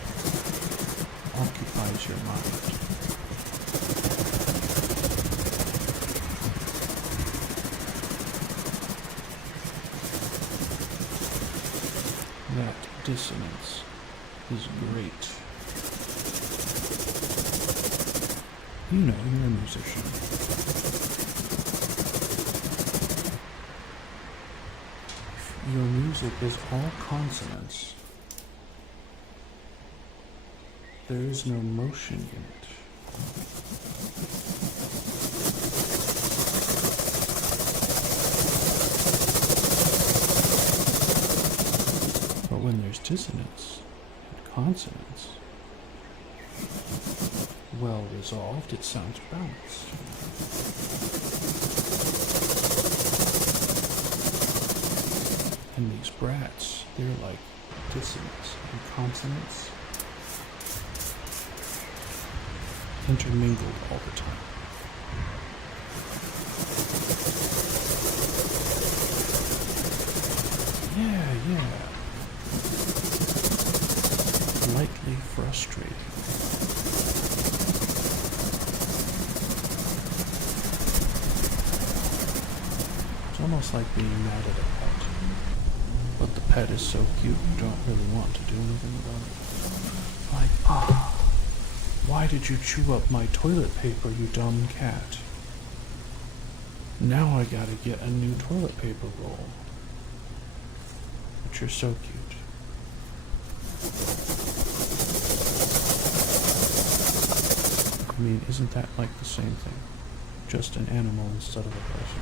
Occupies your mind. That dissonance is great. You know, you're a musician. Your music is all consonants. There is no motion in it. But when there's dissonance and consonants, well resolved, it sounds balanced. And these brats, they're like dissonance and consonants intermingled all the time. Yeah. Lightly frustrating. It's almost like being mad at a pet. But the pet is so cute, you don't really want to do anything about it. Like, why did you chew up my toilet paper, you dumb cat? Now I gotta get a new toilet paper roll. But you're so cute. I mean, isn't that like the same thing? just an animal instead of a person.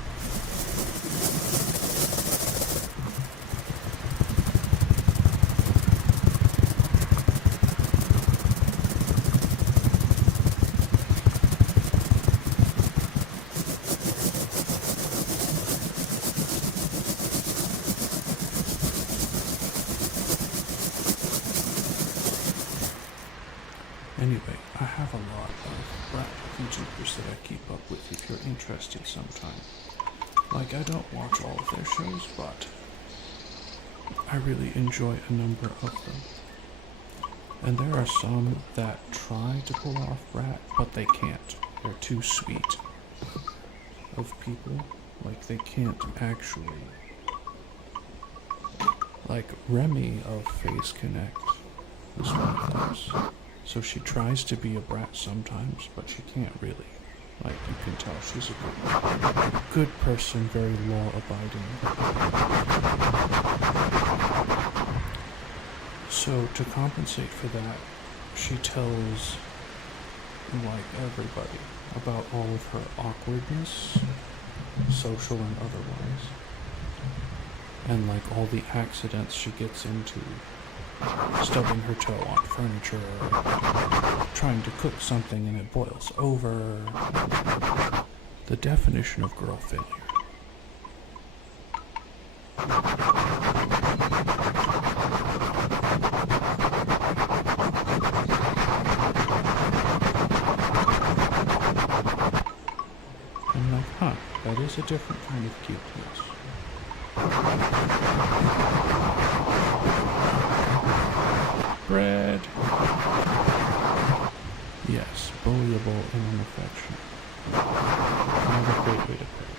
Anyway, I have a lot of rat YouTubers that I keep up with if you're interested sometime. Like, I don't watch all of their shows, but I really enjoy a number of them. And there are some that try to pull off rat, but they can't. They're too sweet of people. Like, they can't actually. Like, Remy of Face Connect is one of those. So she tries to be a brat sometimes, but she can't really. Like, you can tell she's a good person, very law-abiding. So to compensate for that, she tells, like, everybody about all of her awkwardness, social and otherwise, and, like, all the accidents she gets into. Stubbing her toe on furniture, trying to cook something and it boils over. The definition of girl failure. I'm like, huh, that is a different kind of cuteness. Bread. Yes, bullyable and unaffectionate. Not a great way to put it.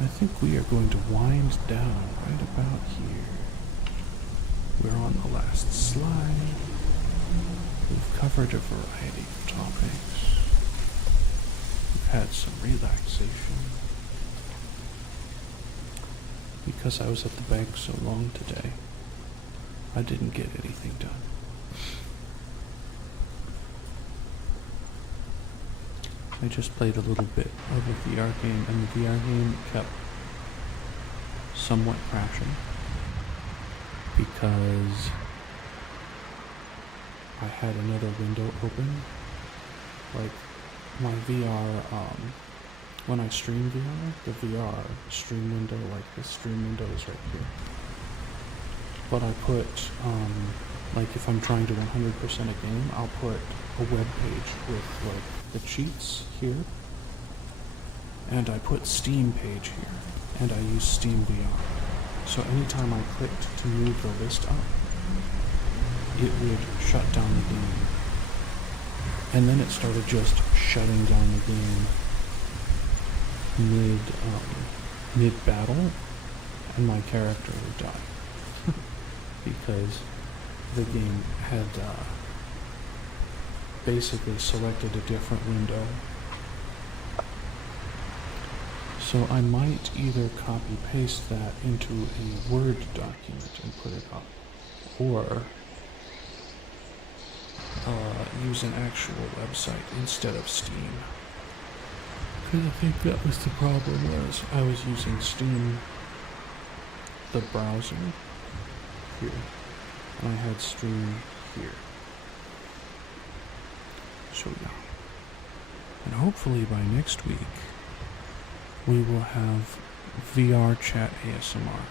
I think we are going to wind down right about here. We're on the last slide. We've covered a variety of topics. We've had some relaxation. Because I was at the bank so long today, I didn't get anything done. I just played a little bit of a VR game, and the VR game kept somewhat crashing because I had another window open. Like, my VR, when I stream VR, the VR stream window, like the stream window is right here. But I put, like, if I'm trying to 100% a game, I'll put a web page with, like, the cheats here, and I put Steam page here, and I use Steam VR. So anytime I clicked to move the list up, it would shut down the game. And then it started just shutting down the game mid-battle, and my character would die. Because the game had basically selected a different window. So I might either copy paste that into a Word document and put it up, or use an actual website instead of Steam. Because I think that was the problem, was I was using Steam, the browser, here, and I had Steam here. So yeah. And hopefully by next week, we will have VR chat ASMR.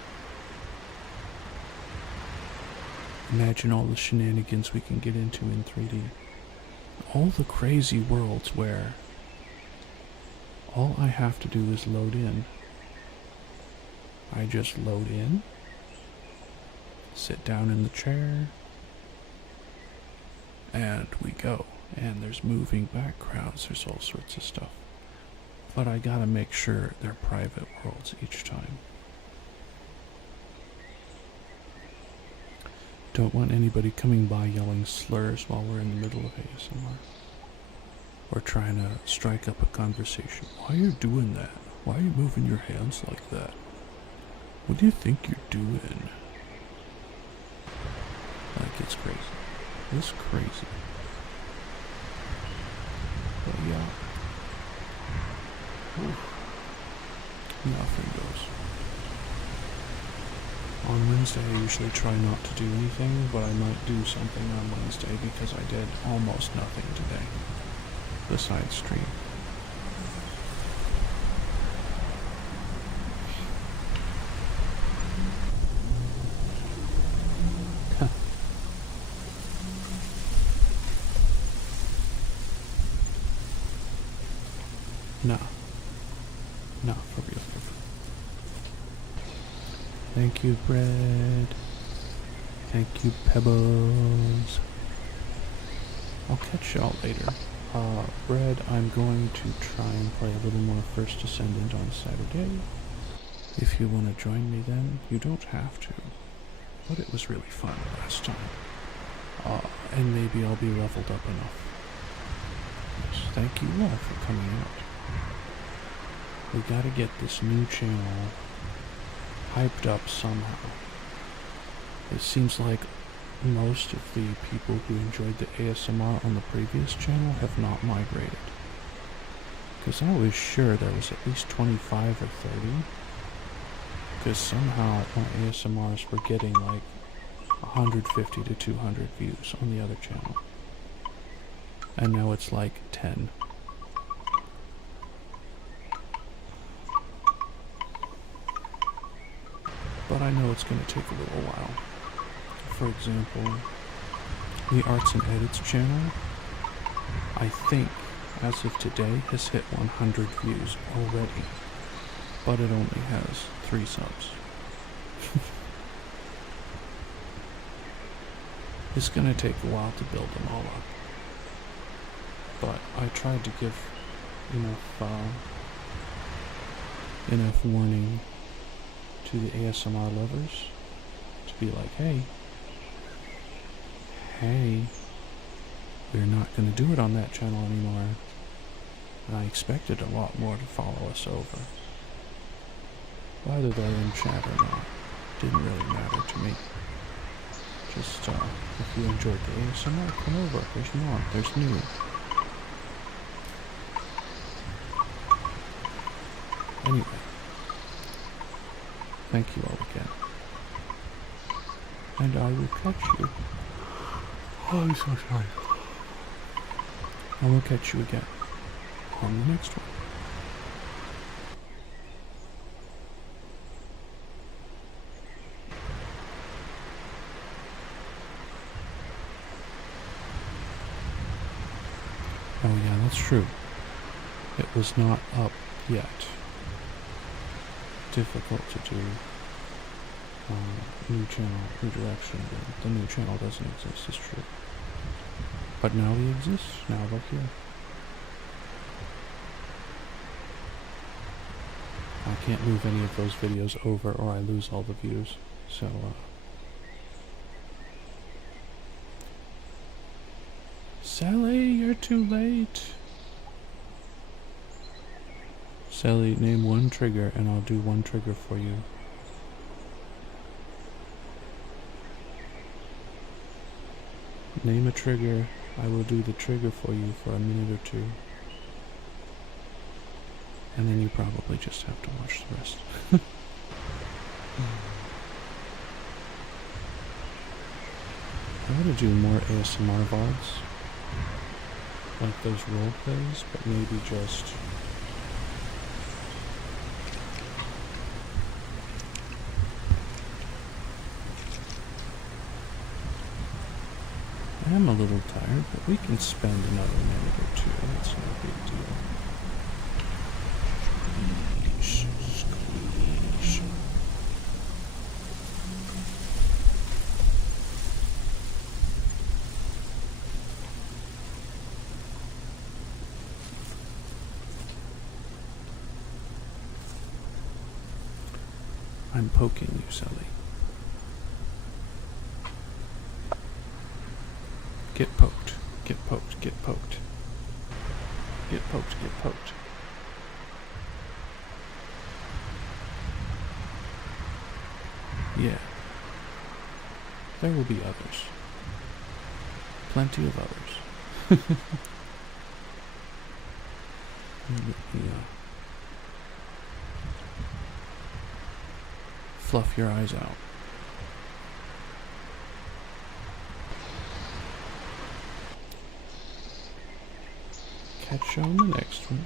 Imagine all the shenanigans we can get into in 3D. All the crazy worlds where all I have to do is load in. I just load in, sit down in the chair, and we go. And there's moving backgrounds, there's all sorts of stuff. But I gotta make sure they're private worlds each time. Don't want anybody coming by yelling slurs while we're in the middle of ASMR. Or trying to strike up a conversation. Why are you doing that? Why are you moving your hands like that? What do you think you're doing? Like, it's crazy. It's crazy. But yeah. Oof. Nothing goes. On Wednesday I usually try not to do anything, but I might do something on Wednesday because I did almost nothing today. Besides stream. No. No, for real, for real. Thank you, Bread. Thank you, Pebbles. I'll catch y'all later. Bread, I'm going to try and play a little more First Descendant on Saturday. If you want to join me then, you don't have to. But it was really fun last time. And maybe I'll be leveled up enough. Yes, thank you all for coming out. We gotta get this new channel hyped up somehow. It seems like most of the people who enjoyed the ASMR on the previous channel have not migrated. Because I was sure there was at least 25 or 30. Because somehow my ASMRs were getting like 150 to 200 views on the other channel. And now it's like 10. But I know it's going to take a little while. For example, the Arts and Edits channel, I think, as of today, has hit 100 views already. But it only has 3 subs. It's going to take a while to build them all up. But I tried to give enough warning to the ASMR lovers to be like, hey, we're not going to do it on that channel anymore. And I expected a lot more to follow us over. Whether they're in chat or not didn't really matter to me. Just, if you enjoyed the ASMR, come over. There's more. There's new. Anyway. Thank you all again. And I will catch you. Oh, I'm so sorry. I will catch you again on the next one. Oh yeah, that's true. It was not up yet. Difficult to do new channel, new direction. The new channel doesn't exist, it's true. But now they exist, now they're here. I can't move any of those videos over or I lose all the views, so Sally, you're too late. Sally, name one trigger and I'll do one trigger for you. Name a trigger, I will do the trigger for you for a minute or two. And then you probably just have to watch the rest. I want to do more ASMR VODs. Like those role plays, but maybe just I am a little tired, but we can spend another minute or two. It's no big deal. Squeeze. I'm poking you, Sally. Get poked. Get poked. Get poked. Get poked. Get poked. Yeah. There will be others. Plenty of others. Yeah. Fluff your eyes out. Catch you on the next one.